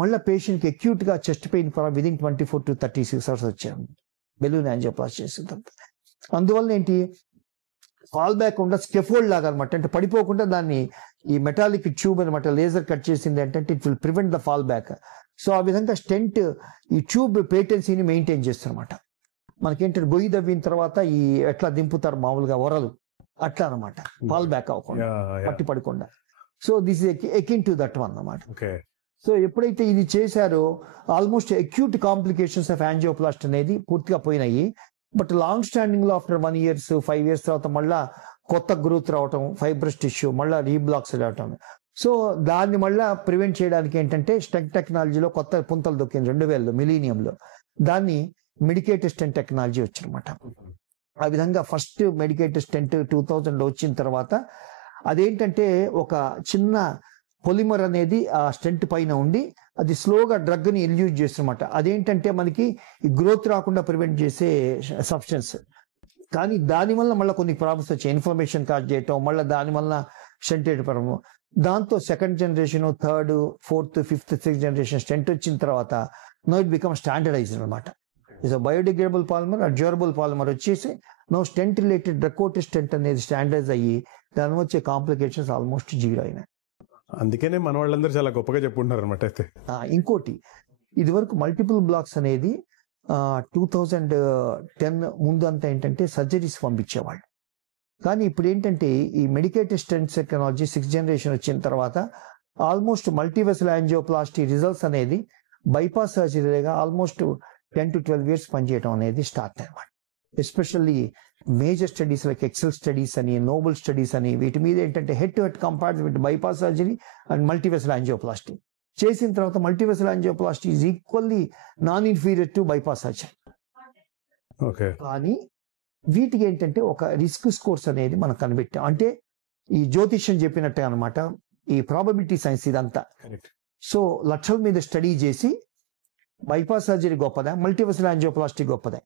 మళ్ళీ పేషెంట్కి అక్యూట్ గా chest pain within 24 to 36 hours వచ్చాము బెలూన్ యాంజియోప్లాస్టీ చేసిన తర్వాత. అందువల్ల ఏంటి ఫాల్ బ్యాక్ ఉండ స్కెఫోల్డ్ లాగా అనమాట, అంటే పడిపోకుండా దాన్ని ఈ మెటాలిక్ ట్యూబ్ అనమాట లేజర్ కట్ చేసింది ఏంటంటే it will prevent the fall back. So ఆ విధంగా స్టెంట్ ఈ ట్యూబ్ పేటెన్సీని మెయింటైన్ చేస్తారనమాట. మనకేంటంటే గొయ్యి దవ్విన తర్వాత ఈ ఎట్లా దింపుతారు మామూలుగా వరలు అట్లా అనమాట, ఫాల్ బ్యాక్ అవ్వకుండా పట్టి పడకుండా. So this is akin to that one అన్నమాట. సో ఎప్పుడైతే ఇది చేశారో almost acute complications of angioplasty అనేది పూర్తిగా పోయినాయి. బట్ లాంగ్ స్టాండింగ్ లో ఆఫ్టర్ 1 year 5 years తర్వాత మళ్ళా కొత్త గ్రోత్ రావటం, ఫైబ్రస్ టిష్యూ మళ్ళీ రీబ్లాక్స్ రావటం. సో దాన్ని మళ్ళీ ప్రివెంట్ చేయడానికి ఏంటంటే స్టెంట్ టెక్నాలజీలో కొత్త పుంతలు దొక్కింది 2000 మిలీనియంలో. దాన్ని మెడికేటెడ్ స్టెంట్ టెక్నాలజీ వచ్చినమాట. ఆ విధంగా ఫస్ట్ మెడికేటెడ్ స్టెంట్ 2000 వచ్చిన తర్వాత అదేంటంటే ఒక చిన్న పొలిమర్ అనేది ఆ స్టెంట్ పైన ఉండి అది స్లోగా డ్రగ్ ని ఇండ్యూస్ చేస్తున్నమాట. అదేంటంటే మనకి గ్రోత్ రాకుండా ప్రివెంట్ చేసే సబ్స్టెన్స్. కానీ దానివల్ల మళ్ళీ కొన్ని ప్రాబ్లమ్స్ వచ్చాయి, ఇన్ఫ్లమేషన్ కాజ్ చేయటం, మళ్ళీ దానివల్ల స్టెంట్ వేయడం. దాంతో 2nd generation, 3rd, 4th, 5th, 6th generation stent వచ్చిన తర్వాత నో ఇట్ బికమ్ స్టాండర్డైజ్డ్ అనమాట. ఇస్ బయోడిగ్రేడబుల్ పాలిమర్, అడ్జర్బుల్ పాలిమర్ వచ్చేసి నో స్టెంట్ రిలేటెడ్ డ్రకోటిక్ స్టెంట్ అనేది స్టాండర్డైజ్ అయ్యి దాని వచ్చే కాంప్లికేషన్స్ ఆల్మోస్ట్ 0 అయినాయి. అందుకనే మన వాళ్ళందరూ చాలా గొప్పగా చెప్పుకుంటారు అనమాట. అయితే ఇంకోటి, ఇది వరకు మల్టిపుల్ బ్లాక్స్ అనేది 2010 ముందు అంతా ఏంటంటే సర్జరీస్ పంపించేవాళ్ళు. కానీ ఇప్పుడు ఏంటంటే ఈ medicated stent technology 6th generation వచ్చిన తర్వాత ఆల్మోస్ట్ మల్టీవెసల్ యాంజియోప్లాస్టీ రిజల్ట్స్ అనేది బైపాస్ సర్జరీగా ఆల్మోస్ట్ 10 to 12 years పనిచేయడం అనేది స్టార్ట్ అనమాట. Especially major studies like EXCEL studies అని, నోబెల్ స్టడీస్ అని, వీటి మీద ఏంటంటే head to head compared with bypass surgery and multivessel angioplasty చేసిన తర్వాత multivessel angioplasty is equally non inferior to bypass surgery. కానీ వీటికి ఏంటంటే ఒక రిస్క్ స్కోర్స్ అనేది మనం కనిపెట్టాం. అంటే ఈ జ్యోతిష్యం చెప్పినట్టే అనమాట, ఈ ప్రాబబిలిటీ సైన్స్ ఇదంతా. సో లక్షల మీద స్టడీ చేసి బైపాస్ సర్జరీ గొప్పదా, మల్టీవెసల్ యాంజియోప్లాస్టీ గొప్పదా.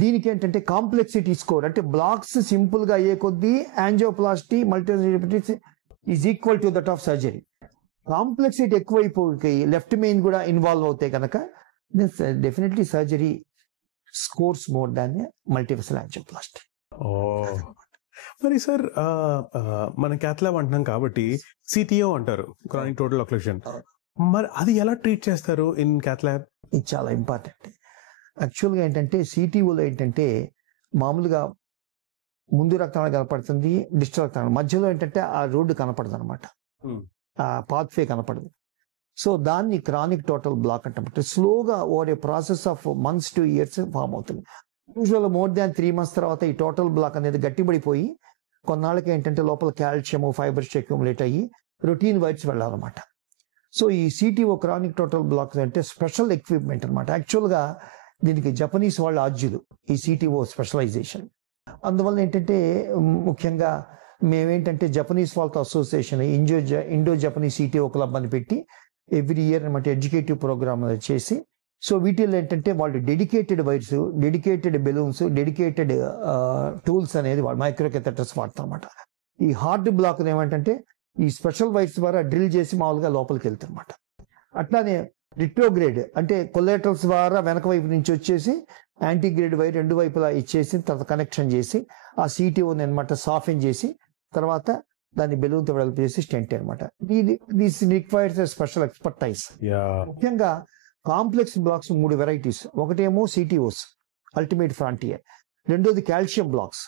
దీనికి ఏంటంటే కాంప్లెక్సిటీ స్కోర్, అంటే బ్లాక్స్ సింపుల్ గా అయ్యే కొద్దీ angioplasty multivessel is equal to that of surgery. Complexity ఎక్కువైపోయి లెఫ్ట్ మెయిన్ కూడా ఇన్వాల్వ్ అవుతాయి కనుక definitely surgery scores more than multivessel angioplasty. మరి సార్ మన క్యాత్ ల్యాబ్ అంటున్నాం కాబట్టి సిటిఓ అంటారు, క్రానిక్ టోటల్ ఒక్లూషన్. మరి అది ఎలా ట్రీట్ చేస్తారు ఇన్ క్యాత్ ల్యాబ్? ఇది చాలా ఇంపార్టెంట్. యాక్చువల్గా ఏంటంటే సిటీఓలో ఏంటంటే మామూలుగా ముందు రక్తనాళం కనపడుతుంది, డిస్టల్ రక్తనాళం మధ్యలో ఏంటంటే ఆ రోడ్డు కనపడదు అనమాట, ఆ పాత్వే కనపడదు. సో దాన్ని క్రానిక్ టోటల్ బ్లాక్ అంటే స్లోగా over a process of months to years ఫామ్ అవుతుంది. యూజువల్ మోర్ దాన్ 3 months తర్వాత ఈ టోటల్ బ్లాక్ అనేది గట్టిపడిపోయి కొన్నాళ్ళకి ఏంటంటే లోపల కాల్షియం ఫైబర్స్ అక్యుములేట్ అయ్యి రొటీన్ వైట్స్ వెళ్ళాలన్నమాట. సో ఈ సిటిఓ క్రానిక్ టోటల్ బ్లాక్ అంటే స్పెషల్ ఎక్విప్మెంట్ అనమాట. యాక్చువల్గా దీనికి జపనీస్ వాళ్ళ ఆద్యులు ఈ సిటిఓ స్పెషలైజేషన్. అందువల్ల ఏంటంటే ముఖ్యంగా మేమేంటంటే జపనీస్ వాళ్ళతో association Indo Japanese CTO club అని పెట్టి ఎవ్రీ ఇయర్ అనమాట ఎడ్యుకేటివ్ ప్రోగ్రామ్ చేసి, సో వీటిల్లో ఏంటంటే వాళ్ళు dedicated wires, dedicated balloons, dedicated tools అనేది వాళ్ళు మైక్రోకెథెటర్స్ వాడతారు అనమాట. ఈ హార్డ్ బ్లాక్ ఏమంటే ఈ స్పెషల్ వైర్స్ ద్వారా డ్రిల్ చేసి మామూలుగా లోపలికి వెళ్తారు అనమాట. అట్లానే రిట్రోగ్రేడ్ అంటే కొలేటర్స్ ద్వారా వెనక వైపు నుంచి వచ్చేసి యాంటీగ్రేడ్ వైర్ 2 వైపులా ఇచ్చేసి తర్వాత కనెక్షన్ చేసి ఆ సిటిఓని అనమాట సాఫెన్ చేసి తర్వాత దాన్ని బెలూన్తో డెవలప్ చేసి స్టెంట్ అనమాట. This requires special expertise. ముఖ్యంగా కాంప్లెక్స్ బ్లాక్స్ 3 వెరైటీస్. ఒకటేమో సిటిఓస్ అల్టిమేట్ ఫ్రాంటియర్, రెండోది కాల్షియం బ్లాక్స్,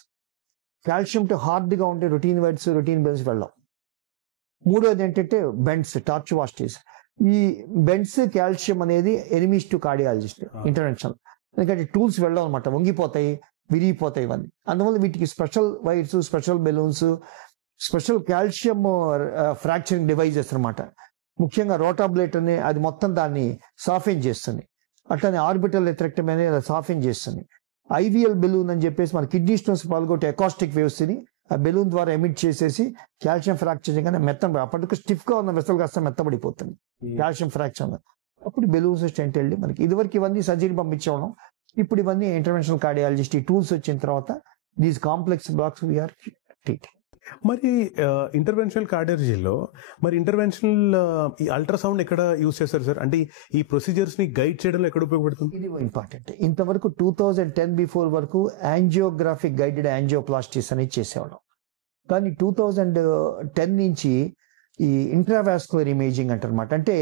కాల్షియం తో హార్డ్ గా ఉంటే రొటీన్ వైడ్స్ రొటీన్ బెల్స్ వెళ్ళాం. మూడోది ఏంటంటే బెండ్స్ టార్చ్ వాస్టీస్. ఈ బెండ్స్ కాల్షియం అనేది ఎనిమీస్ టు కార్డియాలజిస్ట్ ఇంటర్వెన్షన్, ఎందుకంటే టూల్స్ వెళ్ళాం అనమాట, వంగిపోతాయి విరిగిపోతాయి ఇవన్నీ. అందువల్ల వీటికి special wires, special balloons, special calcium fracturing devices అనమాట. ముఖ్యంగా రోటాబ్లేట్ అని అది మొత్తం దాన్ని సాఫెన్ చేస్తుంది. అట్లనే ఆర్బిటల్ ఎథరెక్టమీ అనేది సాఫెన్ చేస్తుంది. ఐవిఎల్ బెలూన్ అని చెప్పేసి మన కిడ్నీ స్టోన్స్ పాల్గొట్టే అకాస్టిక్ వేవ్స్ ని ఆ బెలూన్ ద్వారా ఎమిట్ చేసేసి కాల్షియం ఫ్రాక్చరింగ్ అని అప్పటికి స్టిఫ్ గా ఉన్న వెసల్ కాస్త మెత్తబడిపోతుంది కాల్షియం ఫ్రాక్చర్. అప్పుడు బెలూన్స్ స్టెంట్ వెళ్ళి మనకి ఇదివరకు ఇవన్నీ సర్జరీ పంపించడం, ఇప్పుడు ఇవన్నీ ఇంటర్వెన్షనల్ కార్డియాలజిస్ట్ ఈ టూల్స్ వచ్చిన తర్వాత these complex blocks we are treating. మరి ఇంటర్వెన్షనల్ కార్డియాలజీలో మరి ఇంటర్వెన్షనల్ ఈ అల్ట్రాసౌండ్ ఎక్కడ యూజ్ చేస్తారు సార్? అంటే ఈ ప్రొసీజర్స్ ని గైడ్ చేయడంలో ఎక్కడ ఉపయోగపడుతుంది? ఇది ఇంపార్టెంట్. ఇంతవరకు 2010 బిఫోర్ వరకు యాంజియోగ్రాఫిక్ గైడెడ్ యాంజియోప్లాస్టీస్ అనేది చేసేవాళ్ళం. కానీ 2010 నుంచి ఈ ఇంట్రావాస్కులర్ ఇమేజింగ్ అంటారన్నమాట. అంటే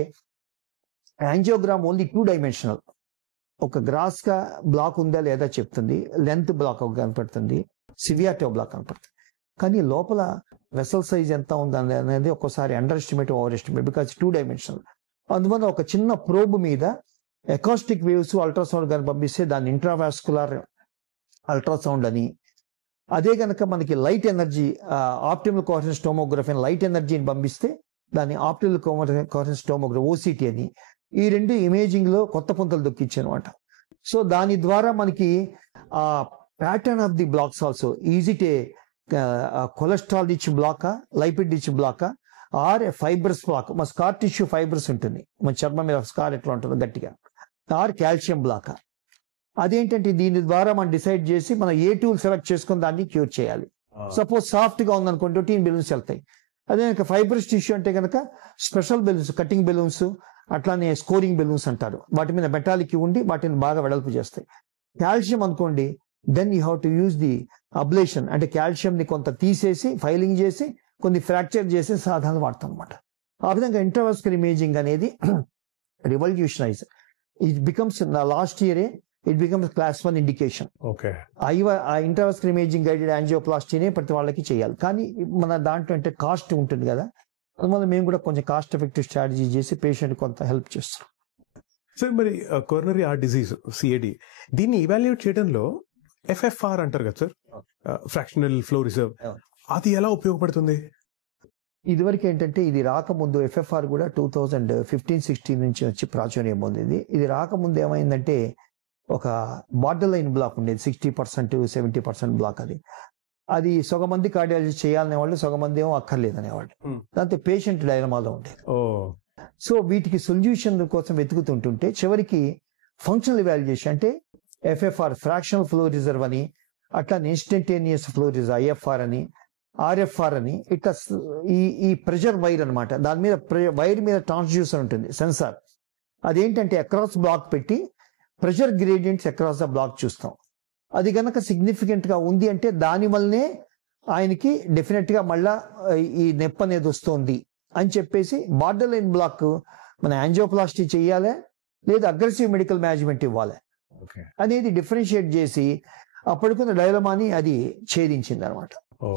యాంజియోగ్రామ్ ఓన్లీ 2 dimensional, ఒక గ్రాస్ గా బ్లాక్ ఉందా లేదా చెప్తుంది, లెంత్ బ్లాక్ కనపడుతుంది, సివియాటో బ్లాక్ కనపడుతుంది. కానీ లోపల వెసల్ సైజ్ ఎంత ఉంది అనేది ఒక్కోసారి under estimate over estimate because 2 dimensional. అందువల్ల ఒక చిన్న ప్రోబ్ మీద ఎకాస్టిక్ వేవ్స్ అల్ట్రాసౌండ్ కానీ పంపిస్తే దాన్ని ఇంట్రావాస్కులర్ అల్ట్రాసౌండ్ అని, అదే కనుక మనకి light energy optimal coherence tomography అని లైట్ ఎనర్జీని పంపిస్తే దాన్ని ఆప్టిమల్ కోహరెన్స్ టోమోగ్రఫీ ఓసిటీ అని, ఈ రెండు ఇమేజింగ్ లో కొత్త పుంతలు దొక్కించాయి అనమాట. సో దాని ద్వారా మనకి ఆ pattern of the blocks also easy టే కొలెస్ట్రాల్ రిచ్ బ్లాకా, లైపిడ్ రిచ్ బ్లాకా, ఆర్ ఫైబర్స్ బ్లాక్, మన స్కార్ టిష్యూ ఫైబర్స్ ఉంటుంది, మన చర్మం మీద స్కార్ ఎట్లా ఉంటుందో గట్టిగా, ఆర్ కాల్షియం బ్లాకా. అదేంటంటే దీని ద్వారా మనం డిసైడ్ చేసి మనం ఏ టూల్ సెలెక్ట్ చేసుకుని దాన్ని క్యూర్ చేయాలి. సపోజ్ సాఫ్ట్ గా ఉందనుకోండి టీన్ బెలూన్స్ వెళ్తాయి. అదే కనుక ఫైబర్స్ టిష్యూ అంటే కనుక స్పెషల్ బెలూన్స్, కటింగ్ బెలూన్స్, అట్లానే స్కోరింగ్ బెలూన్స్ అంటారు, వాటి మీద మెటాలిక్ ఉండి వాటిని బాగా వెడల్పు చేస్తాయి. కాల్షియం అనుకోండి, then you have to use the ablation, అంటే కాల్షియం ని కొంత తీసేసి ఫైలింగ్ చేసి కొన్ని ఫ్రాక్చర్ చేసి సాధారణ వాడతాం అనమాట. ఆ విధంగా ఇంట్రావాస్కులర్ ఇమేజింగ్ అనేది రివల్యూషనైజ్. ఇట్ బికమ్స్ లాస్ట్ ఇయరే it becomes class 1 indication. Okay, ఆ ఇంట్రావాస్కులర్ ఇమేజింగ్ గైడెడ్ యాంజియోప్లాస్టీనే ప్రతి వాళ్ళకి చేయాలి. కానీ మన దాంట్లో అంటే కాస్ట్ ఉంటుంది కదా, అందువల్ల మేము కూడా కొంచెం కాస్ట్ ఎఫెక్టివ్ స్ట్రాటజీ చేసి పేషెంట్ కొంత హెల్ప్ చేస్తాం. సార్ మరి కొరోనరీ హార్ట్ డిసీజ్ సిఏడి దీన్ని ఇవాల్యుయేట్ చేయడంలో ఎఫ్ఎఫ్ఆర్ అంటారు కదా సార్, ఫ్రాక్షనల్ ఫ్లో రిజర్వ్, అది ఎలా ఉపయోగపడుతుంది? ఇదివరకు ఏంటంటే ఇది రాకముందు ఎఫ్ఎఫ్ఆర్ కూడా 2015-16 నుంచి వచ్చి ప్రాచుర్యం పొందింది. ఇది రాకముందు ఏమైందంటే ఒక బార్డర్ లైన్ బ్లాక్ ఉండేది, 60% 70% బ్లాక్. అది సగమంది కార్డియాలజీ చేయాలనే వాళ్ళు, సగమంది ఏమో అక్కర్లేదనేవాళ్ళు. దాంతో పేషెంట్ డైలమాలో ఉండేది. సో వీటికి సొల్యూషన్ కోసం వెతుకుతుంటుంటే చివరికి ఫంక్షనల్ ఇవాల్యుయేషన్ అంటే ఎఫ్ఎఫ్ఆర్ ఫ్రాక్షనల్ ఫ్లో రిజర్వ్ అని, అట్లా ఇన్స్టంటేనియస్ ఫ్లో రిజర్వ్ ఐఎఫ్ఆర్ అని, ఆర్ఎఫ్ఆర్ అని, ఇట్లా ఈ ప్రెషర్ వైర్ అనమాట, దాని మీద వైర్ మీద ట్రాన్స్డ్యూసర్ ఉంటుంది, సెన్సార్. అదేంటంటే అక్రాస్ బ్లాక్ పెట్టి pressure gradients across the block చూస్తాం. అది కనుక సిగ్నిఫికెంట్ గా ఉంది అంటే దాని వల్లనే ఆయనకి డెఫినెట్ గా మళ్ళా ఈ నొప్పి అనేది వస్తుంది అని చెప్పేసి బార్డర్ లైన్ బ్లాక్ మన యాంజియోప్లాస్టీ చేయాలి లేదా అగ్రెసివ్ మెడికల్ మేనేజ్మెంట్ ఇవ్వాలి అనేది డిఫరెన్షియేట్ చేసి అప్పటికున్న డైలమాని అది ఛేదించింది అనమాట.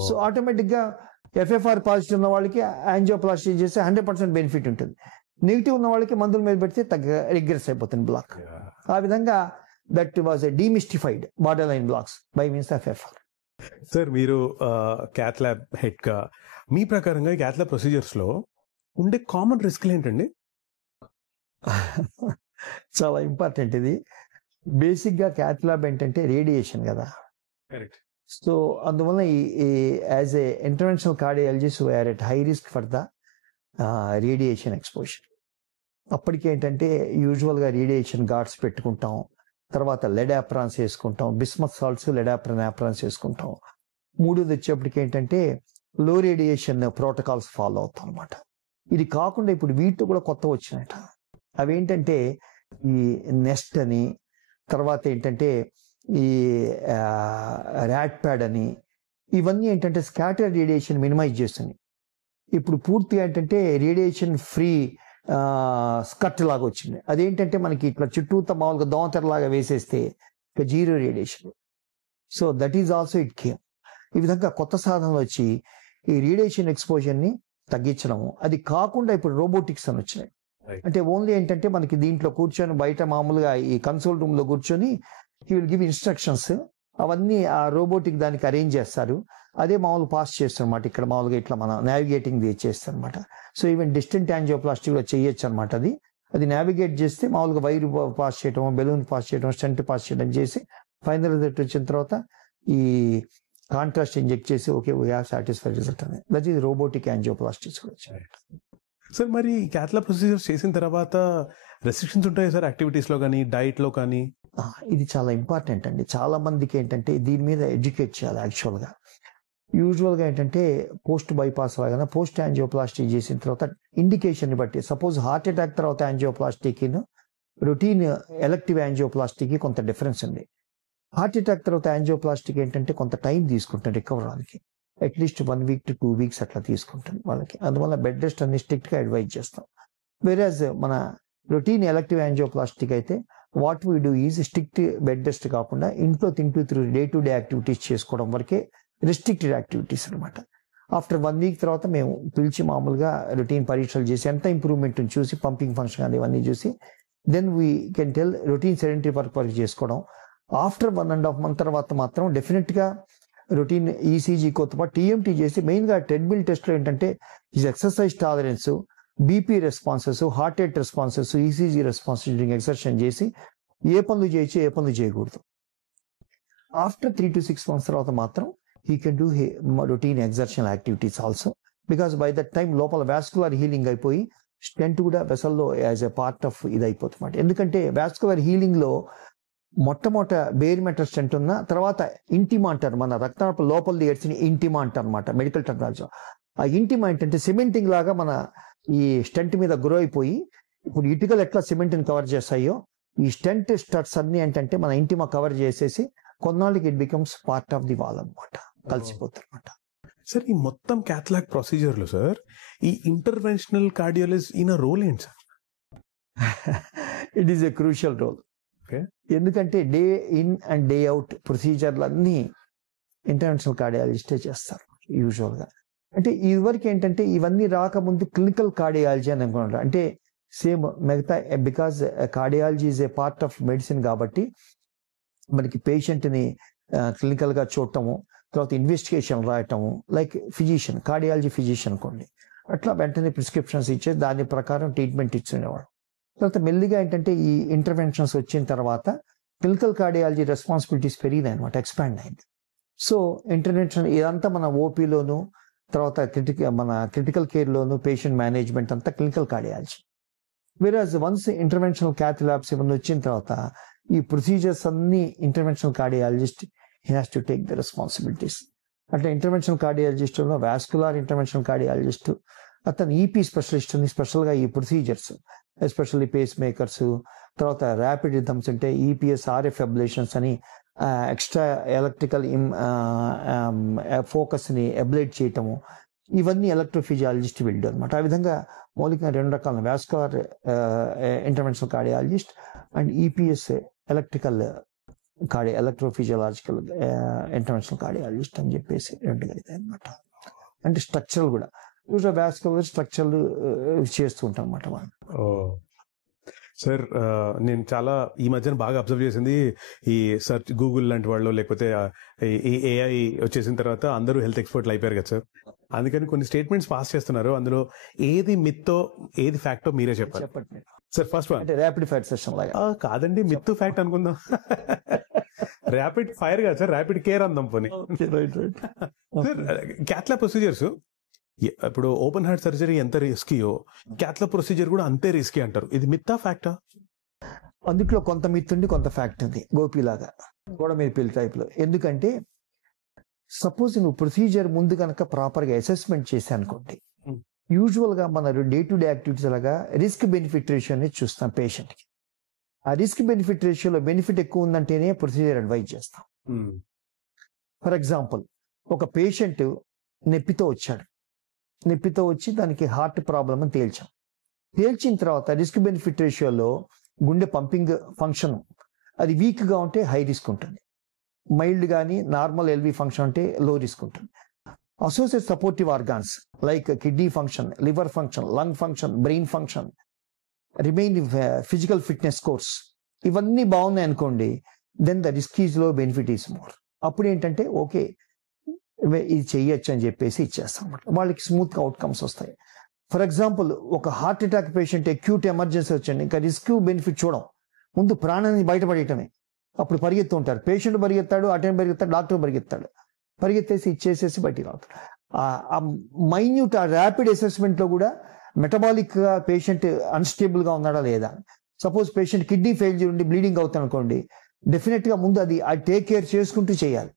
సో ఆటోమేటిక్ గా ఎఫ్ఎఫ్ఆర్ పాజిటివ్ ఉన్న వాళ్ళకి యాంజియోప్లాస్టీ చేస్తే 100% బెనిఫిట్ ఉంటుంది. నెగిటివ్ ఉన్న వాళ్ళకి మందుల మీద పెడితే రిగ్రెస్ అయిపోతుంది బ్లాక్. ఆ విధంగా that was demystified border line blocks by means of FFR. Sir మీరు క్యాత్ ల్యాబ్ హెడ్ గా మీ ప్రకారంగా ఈ క్యాత్ ల్యాబ్ ప్రొసీజర్స్ లో ఉండే కామన్ రిస్క్లు ఏంటండి? చాలా ఇంపార్టెంట్ ఇది. బేసిక్ గా క్యాత్ ల్యాబ్ ఏంటంటే రేడియేషన్ కదా. సో అందువల్ల ఈ as a interventional cardiologist we are at high risk for the radiation exposure. అప్పటికి ఏంటంటే యూజువల్గా రేడియేషన్ గార్డ్స్ పెట్టుకుంటాం, తర్వాత లెడ్ ఆప్రాన్స్ వేసుకుంటాం, బిస్మత్ సాల్ట్స్ లెడ్ ఆప్రాన్స్ వేసుకుంటాం. మూడోది వచ్చేప్పటికి ఏంటంటే లో రేడియేషన్ ప్రోటోకాల్స్ ఫాలో అవుతాం అనమాట. ఇది కాకుండా ఇప్పుడు వీటితో కూడా కొత్త వచ్చినాయట. అవేంటంటే ఈ నెస్ట్ అని, తర్వాత ఏంటంటే ఈ ర్యాట్ ప్యాడ్ అని, ఇవన్నీ ఏంటంటే స్కాటర్ రేడియేషన్ మినిమైజ్ చేస్తుంది. ఇప్పుడు పూర్తిగా ఏంటంటే రేడియేషన్ ఫ్రీ స్కర్ట్ లాగా వచ్చింది. అదేంటంటే మనకి ఇట్లా చుట్టూతో మామూలుగా దోమతెరలాగా వేసేస్తే ఇక zero radiation. So that is also it came. ఈ విధంగా కొత్త సాధనలు వచ్చి ఈ రేడియేషన్ ఎక్స్పోజర్ని తగ్గించడము. అది కాకుండా ఇప్పుడు రోబోటిక్స్ అని వచ్చినాయి. అంటే ఓన్లీ ఏంటంటే మనకి దీంట్లో కూర్చొని బయట మామూలుగా ఈ కన్సోల్ రూమ్ లో కూర్చొని హీ విల్ గివ్ ఇన్స్ట్రక్షన్స్, అవన్నీ ఆ రోబోటిక్ దానికి అరేంజ్ చేస్తారు. అదే మామూలు పాస్ చేస్తారు అనమాట. ఇక్కడ మామూలుగా ఇట్లా మన నావిగేటింగ్ చేస్తారు అనమాట. సో ఈవెన్ డిస్టెంట్ యాంజియోప్లాస్టీ కూడా చేయొచ్చు అనమాట. అది నావిగేట్ చేస్తే మామూలుగా వైర్ పాస్ చేయడం, బెలూన్ పాస్ చేయడం, స్టెంట్ పాస్ చేయడం చేసి ఫైనల్ రిజల్ట్ వచ్చిన తర్వాత ఈ కాంట్రాస్ట్ ఇంజెక్ట్ చేసి okay we have satisfied result అనేది. దట్ ఈస్ రోబోటిక్ యాంజియోప్లాస్టీస్ కూడా వచ్చాయి. సార్ మరి క్యాత్ ల్యాబ్ ప్రొసీజర్స్ చేసిన తర్వాత రెస్ట్రిక్షన్స్ ఉంటాయి సార్ యాక్టివిటీస్ లో కానీ డైట్ లో కానీ? ఇది చాలా ఇంపార్టెంట్ అండి. చాలా మందికి ఏంటంటే దీని మీద ఎడ్యుకేట్ చేయాలి. యాక్చువల్గా యూజువల్గా ఏంటంటే పోస్ట్ బైపాస్ లాగా పోస్ట్ యాంజియోప్లాస్టీ చేసిన తర్వాత ఇండికేషన్ బట్టి, సపోజ్ హార్ట్ అటాక్ తర్వాత యాంజియోప్లాస్టీకి రొటీన్ ఎలక్టివ్ యాంజియోప్లాస్టీకి కొంత డిఫరెన్స్ ఉంది. హార్ట్ అటాక్ తర్వాత యాంజియోప్లాస్టీకి ఏంటంటే కొంత టైం తీసుకుంటుంది రికవర్ అవడానికి, అట్లీస్ట్ 1 week to 2 weeks అట్లా తీసుకుంటుంది వాళ్ళకి. అందువల్ల బెడ్ రెస్ట్ అన్ని స్ట్రిక్ట్ గా అడ్వైజ్ చేస్తాం. వేరేజ్ మన రొటీన్ ఎలక్టివ్ యాంజియోప్లాస్టిక్ అయితే what we do is strict bed rest కాకుండా ఇంట్లో తింటూ డే టు డే యాక్టివిటీస్ చేసుకోవడం వరకే రిస్ట్రిక్టెడ్ యాక్టివిటీస్ అనమాట. ఆఫ్టర్ 1 వీక్ తర్వాత మేము పిలిచి మామూలుగా రొటీన్ పరీక్షలు చేసి ఎంత ఇంప్రూవ్మెంట్ చూసి పంపింగ్ ఫంక్షన్ కానీ ఇవన్నీ చూసి then we can tell routine sedentary work చేసుకోవడం. ఆఫ్టర్ 1.5 month తర్వాత మాత్రం డెఫినెట్గా రొటీన్ ఈసీజీతో పాటు టీఎంటీ చేసి మెయిన్గా ట్రెడ్మిల్ టెస్ట్లో ఏంటంటే ఈ exercise tolerance, BP responses, heart rate responses, ECG responses during exercise చేసి ఏ పనులు చేయొచ్చు ఏ పనులు చేయకూడదు. ఆఫ్టర్ 3 to 6 months తర్వాత మాత్రం he can do routine exertional activities also, because by that time లోపల వాస్కులర్ హీలింగ్ అయిపోయి స్టెంట్ కూడా వెసల్లో యాజ్ ఎ పార్ట్ ఆఫ్ ఇది అయిపోతుంది. ఎందుకంటే వాస్కులర్ హీలింగ్ లో మొట్టమొదట బేర్ మెటల్ స్టెంట్ ఉన్న తర్వాత ఇంటిమా అంటారు, మన రక్తనాళ లోపల ఏడ్చిన ఇంటిమా అంటారు అనమాట మెడికల్ టెక్నాలజీ. ఆ ఇంటిమా ఏంటంటే సిమెంటింగ్ లాగా మన ఈ స్టెంట్ మీద గ్రో అయిపోయి ఇప్పుడు ఇటుకలు ఎట్లా సిమెంట్ని కవర్ చేస్తాయో ఈ స్టెంట్ స్టడ్స్ అన్ని ఏంటంటే మన ఇంటిమా కవర్ చేసేసి కొన్నాళ్ళకి it becomes part of the wall అనమాట, కలిసిపోతుంది అనమాట. సార్ ఈ మొత్తం క్యాథ్లాక్ ప్రొసీజర్ లో సార్ ఈ ఇంటర్వెన్షనల్ కార్డియాలజిస్ట్ ఈయన రోల్ ఏంటి sir? It is a crucial role. ఎందుకంటే day in and day out ప్రొసీజర్లు అన్నీ ఇంటర్వెన్షనల్ కార్డియాలజిస్టే చేస్తారు యూజువల్గా. అంటే ఇదివరకు ఏంటంటే ఇవన్నీ రాకముందు క్లినికల్ కార్డియాలజీ అని అనుకుంటారు. అంటే సేమ్ మిగతా because cardiology is a part of medicine కాబట్టి మనకి పేషెంట్ని క్లినికల్గా చూడటము, తర్వాత ఇన్వెస్టిగేషన్ రాయటము, లైక్ ఫిజిషియన్ కార్డియాలజీ ఫిజిషియన్ అనుకోండి, అట్లా వెంటనే ప్రిస్క్రిప్షన్స్ ఇచ్చే దాని ప్రకారం ట్రీట్మెంట్ ఇచ్చుకునేవాడు. తర్వాత మెల్లిగా ఏంటంటే ఈ ఇంటర్వెన్షన్స్ వచ్చిన తర్వాత క్లినికల్ కార్డియాలజీ రెస్పాన్సిబిలిటీస్ పెరిగినాయి అనమాట, ఎక్స్పాండ్ అయింది. సో ఇంటర్వెన్షన్ ఇదంతా మన ఓపీలోను తర్వాత మన క్రిటికల్ కేర్లోను పేషెంట్ మేనేజ్మెంట్ అంతా clinical cardiology. Whereas once interventional cath labs ఇవన్నీ వచ్చిన తర్వాత ఈ ప్రొసీజర్స్ అన్ని interventional cardiologist he has to take the responsibilities. అట్లా ఇంటర్వెన్షనల్ కార్డియాలజిస్ట్లో వాస్కులర్ ఇంటర్వెన్షనల్ కార్డియాలజిస్ట్ అతను ఈపీ స్పెషలిస్ట్ అని స్పెషల్గా ఈ ప్రొసీజర్స్ ఎస్పెషల్లీ పేస్ మేకర్స్, తర్వాత ర్యాపిడ్ రిథమ్స్ అంటే ఈపీఎస్ ఆర్ఎఫ్ అబ్లేషన్స్ అని ఎక్స్ట్రా ఎలక్ట్రికల్ ఫోకస్ని అబ్లేట్ చేయటము, ఇవన్నీ ఎలక్ట్రోఫిజియాలజిస్ట్ వీళ్ళు అనమాట. ఆ విధంగా మౌలికంగా 2 రకాల vascular interventional cardiologist and EPS electrophysiological interventional cardiologist అని చెప్పేసి 2 కలిగాయి అనమాట. అంటే స్ట్రక్చరల్ కూడా యూజువల్ వాస్కులర్ స్ట్రక్చరల్ చేస్తూ ఉంటాం అనమాట వాళ్ళు. సార్ నేను చాలా ఈ మధ్యన బాగా అబ్జర్వ్ చేసింది ఈ సర్చ్ గూగుల్ లాంటి వాళ్ళు లేకపోతే ఈ ఏఐ వచ్చేసిన తర్వాత అందరూ హెల్త్ ఎక్స్పర్ట్లు అయిపోయారు కదా సార్. అందుకని కొన్ని స్టేట్మెంట్స్ పాస్ చేస్తున్నారు, అందులో ఏది మిత్తో ఏది ఫ్యాక్టో మీరే చెప్పాలి. చెప్పండి సార్ ఫస్ట్ వన్ అంటే ర్యాపిడ్ ఫైర్ సెషన్ లాగా కాదండి, మిత్ ఫ్యాక్ట్ అనుకుందాం. ర్యాపిడ్ ఫైర్ కాదు సార్, ర్యాపిడ్ కేర్ అందాం పోనీ. సార్ క్యాథ్లా ప్రొసీజర్స్ ఇప్పుడు ఓపెన్ హార్ట్ సర్జరీ ఎంత రిస్కీయో క్యాథ్లా ప్రొసీజర్ కూడా అంతే రిస్కీ అంటారు. ఇది మిత్తా ఫ్యాక్టా? అందుట్లో కొంత మిత్ ఉంది కొంత ఫ్యాక్ట్ ఉంది, గోపిలాగా కూడా మీరు పిల్ టైప్ లో. ఎందుకంటే సపోజ్ నువ్వు ప్రొసీజర్ ముందు కనుక ప్రాపర్గా అసెస్మెంట్ చేశా అనుకోండి, యూజువల్ గా మన డే టు డే యాక్టివిటీస్ లాగా రిస్క్ బెనిఫిట్ రేషియో అనేది చూస్తాం పేషెంట్ కి. ఆ రిస్క్ బెనిఫిట్ రేషియోలో బెనిఫిట్ ఎక్కువ ఉందంటేనే ప్రొసీజర్ అడ్వైజ్ చేస్తాం. ఫర్ ఎగ్జాంపుల్ ఒక పేషెంట్ నొప్పితో వచ్చాడు, నొప్పితో వచ్చి దానికి హార్ట్ ప్రాబ్లం అని తేల్చిన తర్వాత రిస్క్ బెనిఫిట్ రేషియోలో గుండె పంపింగ్ ఫంక్షన్ అది వీక్గా ఉంటే హై రిస్క్ ఉంటుంది, మైల్డ్ కానీ నార్మల్ ఎల్వి ఫంక్షన్ అంటే లో రిస్క్ ఉంటుంది. Associate supportive organs like kidney function, liver function, lung function, brain function, remain physical fitness scores ఇవన్నీ బాగున్నాయి అనుకోండి, then the risk is low, benefit is more. అప్పుడు ఏంటంటే ఓకే ఇది చెయ్యొచ్చు అని చెప్పేసి ఇచ్చేస్తాం అన్నమాట, వాళ్ళకి స్మూత్గా అవుట్కమ్స్ వస్తాయి. ఫర్ ఎగ్జాంపుల్ ఒక heart attack patient acute emergency వచ్చండి, ఇంకా రిస్క్ బెనిఫిట్ చూడం, ముందు ప్రాణాన్ని బయటపడేయటమే. అప్పుడు పరిగెత్తు ఉంటారు, పేషెంట్ పరిగెత్తాడు, అటెండ్ పరిగెత్తాడు, డాక్టర్ పరిగెత్తాడు, పరిగెత్తేసి ఇచ్చేసేసి బయటికి రావుతాడు. ఆ మైన్యూట్ ఆ ర్యాపిడ్ అసెస్మెంట్లో కూడా మెటబాలిక్ గా పేషెంట్ అన్స్టేబుల్ గా ఉన్నాడా లేదా. సపోజ్ పేషెంట్ కిడ్నీ ఫెయిల్యూర్ ఉండి బ్లీడింగ్ అవుతుంది అనుకోండి, డెఫినెట్ గా ముందు అది టేక్ కేర్ చేసుకుంటూ చేయాలి.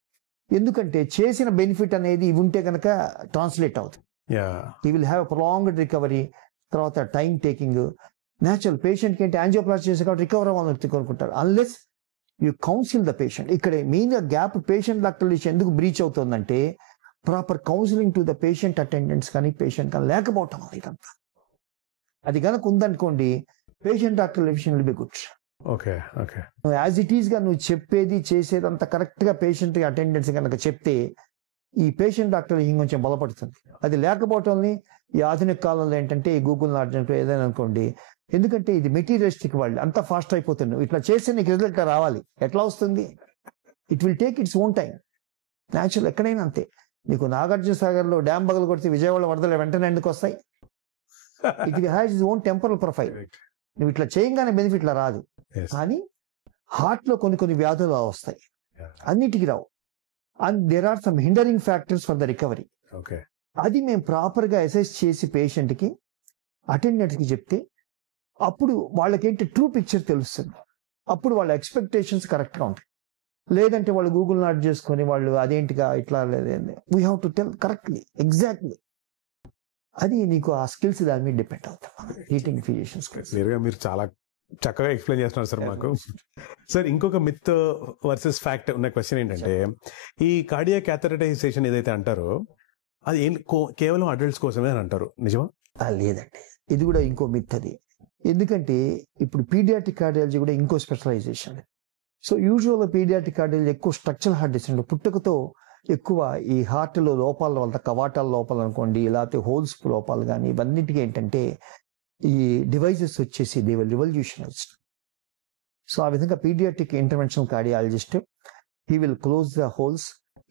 ఎందుకంటే చేసిన బెనిఫిట్ అనేది ఇవి ఉంటే కనుక ట్రాన్స్లేట్ అవుతుంది. ఈ విల్ హ్యావ్ ప్రొలాంగ్డ్ రికవరీ, తర్వాత టైం టేకింగ్. న్యాచురల్ పేషెంట్కి ఏంటి యాంజియోప్లాస్టీ చేసి కాబట్టి రికవర్ అవ్వాలని కోరుకుంటారు, unless you council the patient. ఇక్కడ మెయిన్గా గ్యాప్ పేషెంట్ డాక్టర్ ఎందుకు బ్రీచ్ అవుతుందంటే proper counselling to the patient attendants కానీ పేషెంట్ కానీ లేకపోవటం ఇదంతా. అది కనుక ఉందనుకోండి patient doctor relation will be good. Okay okay, as it is గా నువ్వు చెప్పేది చేసేది అంత కరెక్ట్ గా పేషెంట్ అటెండెన్స్ కనుక చెప్తే ఈ పేషెంట్ డాక్టర్ ఇంకొంచెం బలపడుతుంది. అది లేకపోవటం ఈ ఆధునిక కాలంలో ఏంటంటే ఈ గూగుల్ నాటినట్టు ఏదైనా అనుకోండి, ఎందుకంటే ఇది మెటీరియలిస్టిక్ వాళ్ళు అంత ఫాస్ట్ అయిపోతుంది. ఇట్లా చేస్తే నీకు రిజల్ట్ రావాలి, ఎట్లా వస్తుంది? It will take its own time. Natural ఎక్కడైనా అంతే. నీకు నాగార్జున సాగర్లో డ్యామ్ బగలు కొడితే విజయవాడ వరదలు వెంటనే ఎందుకు వస్తాయి? It has its own temporal profile. నువ్వు ఇట్లా చేయంగానే బెనిఫిట్ రాదు. కానీ హార్ట్ లో కొన్ని వ్యాధులు వస్తాయి, అన్నిటికీ రావు. And there are some hindering factors for the recovery. అది మేము ప్రాపర్ గా అసెస్ చేసి పేషెంట్ కి అటెండెంట్స్ కి చెప్తే అప్పుడు వాళ్ళకేంటి ట్రూ పిక్చర్ తెలుస్తుంది. అప్పుడు వాళ్ళ ఎక్స్పెక్టేషన్స్ కరెక్ట్ గా ఉంటాయి. లేదంటే వాళ్ళు గూగుల్ నాట్ చేసుకొని వాళ్ళు అదేంటిగా ఇట్లా లేదండి, we have to tell correctly exactly. అది నీకు ఆ స్కిల్స్ దాని మీద డిపెండ్ అవుతాయి. టీచింగ్ ఫిజిషియన్స్ మీరు చాలా చక్కగా ఎక్స్ప్లెయిన్ చేస్తున్నారు సార్ మాకు. సార్ ఇంకొక మిత్ వర్సెస్ ఫ్యాక్ట్ ఉన్న క్వశ్చన్ ఏంటంటే, ఈ కార్డియాక్ క్యాథెటరైజేషన్ ఏదైతే అంటారో అది కేవలం అడల్ట్స్ కోసమే అని అంటారు, నిజమా? లేదండి, ఇది కూడా ఇంకో మిత్. అది ఎందుకంటే ఇప్పుడు పీడియాట్రిక్ కార్డియాలజీ కూడా ఇంకో స్పెషలైజేషన్. సో యూజువల్గా పీడియాట్రిక్ కార్డియాలజీ ఎక్కువ స్ట్రక్చరల్ హార్ట్ డిసీజ్, పుట్టుకతో ఎక్కువ ఈ హార్ట్లో లోపాల వల్ల, కవాటాల లోపాలు అనుకోండి, లేకపోతే హోల్స్ లోపాలు కానీ, ఇవన్నిటికీ ఏంటంటే ఈ డివైజెస్ వచ్చేసి దే విల్ రివల్యూషనైజ్. సో ఆ విధంగా paediatric interventional cardiologist he will close the holes,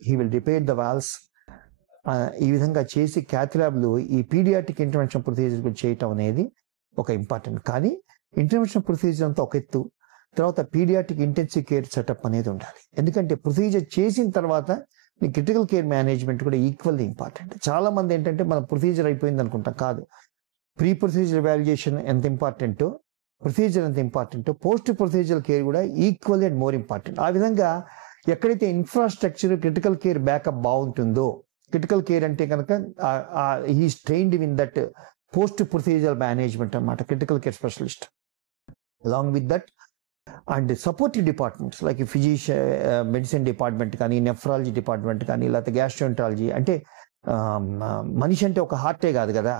he will repair the walls. ఈ విధంగా చేసి క్యాత్ ల్యాబ్లో ఈ పీడియాట్రిక్ ఇంటర్వెన్షన్ ప్రొసీజర్ చేయటం అనేది ఒక ఇంపార్టెంట్. కానీ ఇంటర్వెన్షన్ ప్రొసీజర్ అంతా ఒక ఎత్తు, తర్వాత పీడియాట్రిక్ ఇంటెన్సివ్ కేర్ సెటప్ అనేది ఉండాలి. ఎందుకంటే ప్రొసీజర్ చేసిన తర్వాత నీ క్రిటికల్ కేర్ మేనేజ్మెంట్ కూడా ఈక్వల్లీ ఇంపార్టెంట్. చాలా మంది ఏంటంటే మన ప్రొసీజర్ అయిపోయింది అనుకుంటాం, కాదు. ప్రీ ప్రొసీజర్ ఎవాల్యుయేషన్ ఎంత ఇంపార్టెంటో, ప్రొసీజర్ ఎంత ఇంపార్టెంటో, పోస్ట్ ప్రొసీజర్ కేర్ కూడా ఈక్వల్లీ అండ్ మోర్ ఇంపార్టెంట్. ఆ విధంగా ఎక్కడైతే ఇన్ఫ్రాస్ట్రక్చర్ క్రిటికల్ కేర్ బ్యాకప్ బాగుంటుందో, క్రిటికల్ కేర్ అంటే కనుక he's trained in that post procedure management అన్నమాట, critical care specialist. Along with that and supportive departments like medicine department కానీ, నెఫ్రాలజీ డిపార్ట్మెంట్ కానీ, లేకపోతే గ్యాస్ట్రోఎంట్రాలజీ. అంటే మనిషి అంటే ఒక హార్టే కాదు కదా,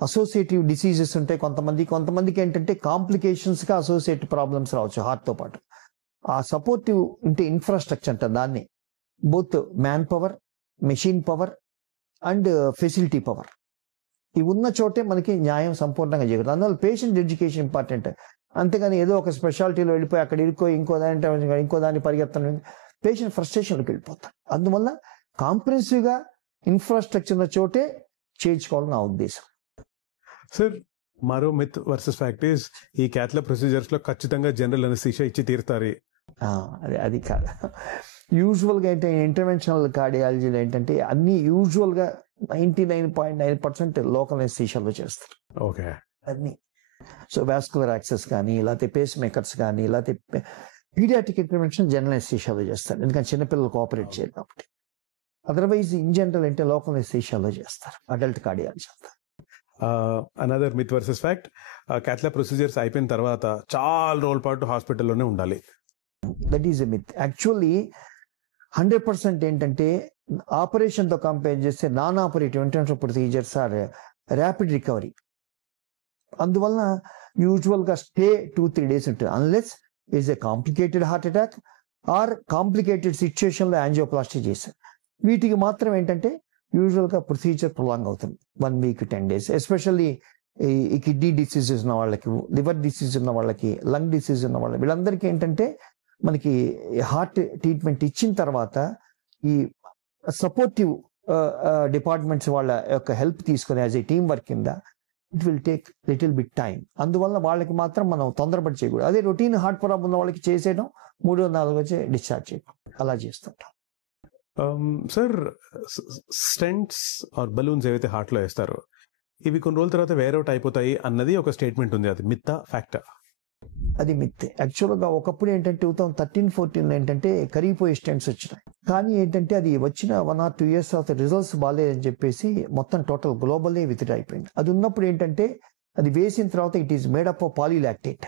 అసోసియేటివ్ డిసీజెస్ ఉంటాయి కొంతమందికి ఏంటంటే కాంప్లికేషన్స్గా అసోసియేటివ్ ప్రాబ్లమ్స్ రావచ్చు హార్ట్తో పాటు. ఆ సపోర్టివ్ అంటే ఇన్ఫ్రాస్ట్రక్చర్ అంటారు దాన్ని, both man power, machine power and facility power, ఇవి ఉన్న చోటే మనకి న్యాయం సంపూర్ణంగా జరుగుతుంది. అందువల్ల పేషెంట్ ఎడ్యుకేషన్ ఇంపార్టెంట్. అంతేగాని ఏదో ఒక స్పెషాలిటీలో వెళ్ళిపోయి అక్కడ ఇంకో దాన్ని పరిగెత్తడం, పేషెంట్ ఫ్రస్ట్రేషన్లోకి వెళ్ళిపోతారు. అందువల్ల కాంప్రహెన్సివ్గా ఇన్ఫ్రాస్ట్రక్చర్ ఉన్న చోటే చేయించుకోవాలని నా ఉద్దేశం. సార్ మరో మిత్ వర్సెస్ ఫ్యాక్ట్ ఈస్, ఈ క్యాత్ ల్యాబ్ ప్రొసీజర్స్ లో ఖచ్చితంగా జనరల్ అనస్థీషియా ఇచ్చి తీరుతారు. అది కాదు. యూజువల్గా ఏంటంటే ఇంటర్వెన్షనల్ కార్డియాలజీలో ఏంటంటే అన్ని యూజువల్గా 99.9% లోకల్ అనస్థీషియాలో చేస్తారు. ఓకే, అన్ని. సో వాస్కులర్ యాక్సెస్ కానీ, లేకపోతే పేస్ మేకర్స్ కానీ, లేకపోతే పీడియాట్రిక్ ఇంటర్వెన్షన్ జనరల్ అనస్థీషియాలో చేస్తారు, ఎందుకంటే చిన్నపిల్లలు కోఆపరేట్ చేయరు కాబట్టి. అదర్వైజ్ ఇన్ జనరల్ అంటే లోకల్ అనస్థీషియాలో చేస్తారు అడల్ట్ కార్డియాలజీ అంతా. Another myth versus fact, cath lab procedures అయిపోయిన తర్వాత చాలా రోజుల పాటు హాస్పిటల్లోనే ఉండాలి. That is a myth. Actually 100% ఏంటంటే ఆపరేషన్తో కంపేర్ చేస్తే non operative intervention procedures are rapid recovery. అందువల్ల యూజువల్గా స్టే 2-3 days ఉంటుంది, unless is a complicated heart attack or complicated సిచ్యుయేషన్లో యాంజియోప్లాస్టీ చేశారు. వీటికి మాత్రం ఏంటంటే యూజువల్గా ప్రొసీజర్ ప్రొలాంగ్ అవుతుంది 1 week 10 days. ఎస్పెషల్లీ ఈ కిడ్నీ డిసీజెస్ ఉన్న వాళ్ళకి, లివర్ డిసీజ్ ఉన్న వాళ్ళకి, లంగ్ డిసీజ్ ఉన్న వాళ్ళకి, వీళ్ళందరికీ ఏంటంటే మనకి హార్ట్ ట్రీట్మెంట్ ఇచ్చిన తర్వాత ఈ సపోర్టివ్ డిపార్ట్మెంట్స్ వాళ్ళ యొక్క హెల్ప్ తీసుకుని యాజ్ ఏ టీమ్ వర్క్ కింద it will take little bit time. అందువల్ల వాళ్ళకి మాత్రం మనం తొందరపడి చేయకూడదు. అదే రొటీన్ హార్ట్ ప్రాబ్లం ఉన్న వాళ్ళకి చేసేయడం, 3-4 వచ్చి డిశ్చార్జ్ చేయడం, అలా చేస్తుంటాం. సార్ స్టెంట్స్ ఆర్ బలూన్స్ ఏవైతే హార్ట్ లో వేస్తారో ఇవి కొన్ని రోజుల తర్వాత వేరౌట్ అయిపోతాయి అన్నది ఒక స్టేట్మెంట్ ఉంది, అది మిత్తా ఫ్యాక్టా? అది మిత్తే. యాక్చువల్గా ఒకప్పుడు ఏంటంటే 2013-14 ఏంటంటే కరిగిపోయే స్టెంట్స్ వచ్చినాయి. కానీ ఏంటంటే అది వచ్చిన 1 or 2 years తర్వాత రిజల్ట్స్ బాగాలేదని చెప్పేసి మొత్తం టోటల్ గ్లోబల్లీ విత్డ్రా అయిపోయింది. అది ఉన్నప్పుడు ఏంటంటే అది వేసిన తర్వాత ఇట్ ఈస్ మేడప్ ఆఫ్ పాలీలాక్టేట్.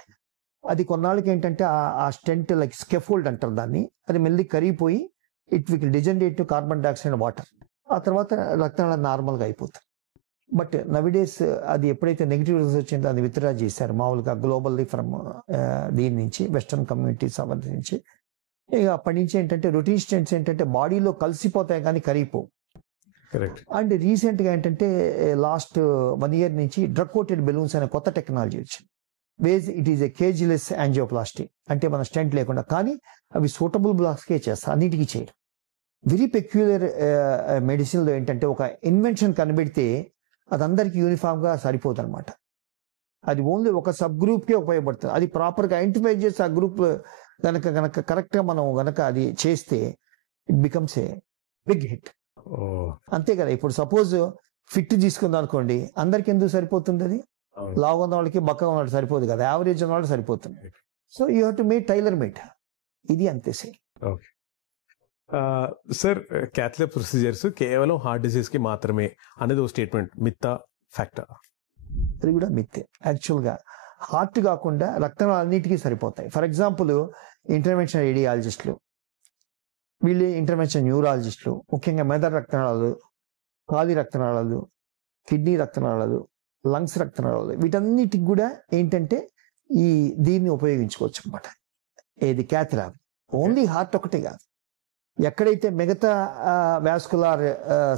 అది కొన్నాళ్ళకి ఏంటంటే ఆ స్టెంట్ లైక్ స్కెఫోల్డ్ అంటారు దాన్ని, అది మెల్లి కరిగిపోయి it will degenerate to carbon dioxide water. ఆ తర్వాత రక్తనాళం నార్మల్గా అయిపోతుంది. బట్ నవిడేస్ అది ఎప్పుడైతే నెగిటివ్ రిజల్ట్స్ వచ్చిందో అది విత్డ్రా చేశారు మామూలుగా గ్లోబల్లీ ఫ్రమ్ దీని నుంచి, వెస్టర్న్ కమ్యూనిటీస్ అవన్నీ నుంచి. ఇక అప్పటి నుంచి ఏంటంటే రొటీన్ స్టెంట్స్ ఏంటంటే బాడీలో కలిసిపోతాయి కానీ కరిగిపోవు. కరెక్ట్. అండ్ రీసెంట్ గా ఏంటంటే లాస్ట్ 1 year నుంచి డ్రగ్ కోటెడ్ బెలూన్స్ అనే కొత్త టెక్నాలజీ వచ్చింది. ఇట్ ఈస్ ఏ కేజ్లెస్ యాంజియోప్లాస్టీ, అంటే మన స్టెంట్ లేకుండా, కానీ అవి సూటబుల్ బ్లాక్స్కే చేస్తారు, అన్నిటికీ చేయరు. వెరీ పెక్యులర్ మెడిసిన్లో ఏంటంటే ఒక ఇన్వెన్షన్ కనిపెడితే అది అందరికీ యూనిఫామ్ గా సరిపోదు అనమాట. అది ఓన్లీ ఒక సబ్ గ్రూప్కే ఉపయోగపడుతుంది. అది ప్రాపర్గా ఐడెంటిఫై చేసి ఆ గ్రూప్ గనక కరెక్ట్గా మనం గనక అది చేస్తే it becomes a big hit. అంతే కదా. ఇప్పుడు సపోజ్ ఫిట్ తీసుకుందాం అనుకోండి, అందరికి ఎందుకు సరిపోతుంది? అది లావు ఉన్న వాళ్ళకి బక్కగా ఉన్న వాళ్ళకి సరిపోదు కదా, యావరేజ్ ఉన్న వాళ్ళకి సరిపోతుంది. So you have to make tailor made. ఇది అంతే same. Okay sir, cath lab procedures కేవలం హార్ట్ డిసీజ్ కి మాత్రమే అనేది ఒక స్టేట్మెంట్, మిత్తా ఫ్యాక్టా? అది కూడా మిత్తే. యాక్చువల్గా హార్ట్ కాకుండా రక్తనాళాలు అన్నిటికీ సరిపోతాయి. ఫర్ ఎగ్జాంపుల్ ఇంటర్వెన్షన్ రేడియాలజిస్టులు, వీళ్ళు ఇంటర్వెన్షన్ న్యూరాలజిస్టులు, ముఖ్యంగా మెదడు రక్తనాళాలు, కాలి రక్తనాళాలు, కిడ్నీ రక్తనాళాలు, లంగ్స్ రక్తనాళాలు, వీటన్నిటికి కూడా ఏంటంటే దీన్ని ఉపయోగించుకోవచ్చు అనమాట. ఏది క్యాథ్లాబ్. ఓన్లీ హార్ట్ ఒకటే కాదు, ఎక్కడైతే మిగతా వాస్కులర్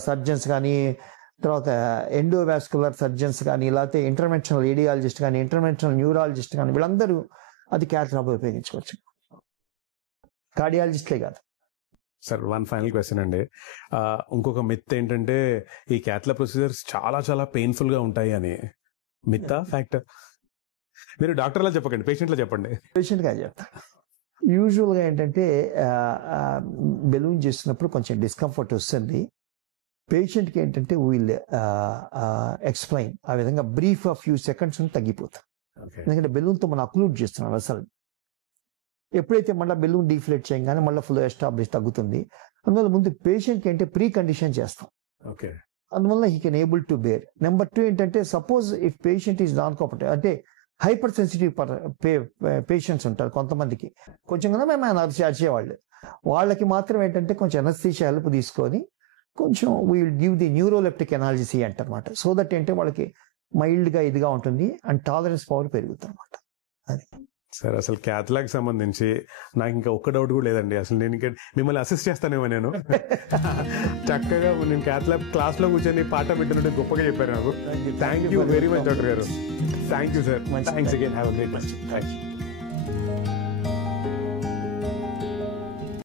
సర్జన్స్ కానీ, తర్వాత ఎండోవాస్కులర్ సర్జన్స్ కానీ, లేకపోతే ఇంటర్వెన్షనల్ రేడియాలజిస్ట్ కానీ, ఇంటర్వెన్షనల్ న్యూరాలజిస్ట్ కానీ, వీళ్ళందరూ అది క్యాథ్లాబ్ ఉపయోగించుకోవచ్చు, కార్డియాలజిస్ట్లే కాదు. సార్, వన్ ఫైనల్ క్వశ్చన్ అండి. ఇంకొక మిత్ ఏంటంటే ఈ క్యాథ్లాబ్ ప్రొసీజర్స్ చాలా చాలా పెయిన్ఫుల్ గా ఉంటాయి అని. మిత్తా ఫ్యాక్టర్? మీరు డాక్టర్లా చెప్పకండి, పేషెంట్లా చెప్పండి. పేషెంట్గా చెప్తాను. యూజువల్గా ఏంటంటే బెలూన్ చేస్తున్నప్పుడు కొంచెం డిస్కంఫర్ట్ వస్తుంది. పేషెంట్కి ఏంటంటే వీల్ ఎక్స్ప్లెయిన్, ఆ విధంగా బ్రీఫ్ ఆఫ్ ఫ్యూ సెకండ్స్ తగ్గిపోతాం. ఎందుకంటే బెలూన్తో మనం అక్లూడ్ చేస్తున్నాం అసలు. ఎప్పుడైతే మళ్ళీ బెలూన్ డీఫ్లేట్ చేయగానే మళ్ళీ ఫుల్ ఎస్టాబ్లిష్ తగ్గుతుంది. అందువల్ల ముందు పేషెంట్కి ఏంటంటే ప్రీ కండిషన్ చేస్తాం. ఓకే. అందువల్ల he can able to bear. Number 2 ఏంటంటే suppose if patient is non cooperative, అంటే హైపర్ సెన్సిటివ్ పేషెంట్స్ ఉంటారు కొంతమందికి, కొంచెం కదా మేము అరిచేవాళ్ళు, వాళ్ళకి మాత్రం ఏంటంటే కొంచెం ఎనస్థీషియా హెల్ప్ తీసుకొని కొంచెం we will give the neuroleptic analgesia అంటారన్నమాట. సో దట్ ఏంటంటే వాళ్ళకి మైల్డ్గా ఇదిగా ఉంటుంది అండ్ టాలరెన్స్ పవర్ పెరుగుతుంది అనమాట. అది సార్, అసలు క్యాథ్లాబ్ సంబంధించి నాకు ఇంకా ఒక్క డౌట్ కూడా లేదండి. అసలు నేను ఇంకా మిమ్మల్ని అసిస్ట్ చేస్తానేమో. నేను చక్కగా నేను క్యాథ్లాబ్ క్లాస్ లో కూర్చొని పాట పెట్టినట్టు గొప్పగా చెప్పారు నాకు. Thank you very much doctor గారు. Thank you sir. Thanks again. Have a great day. Thank you.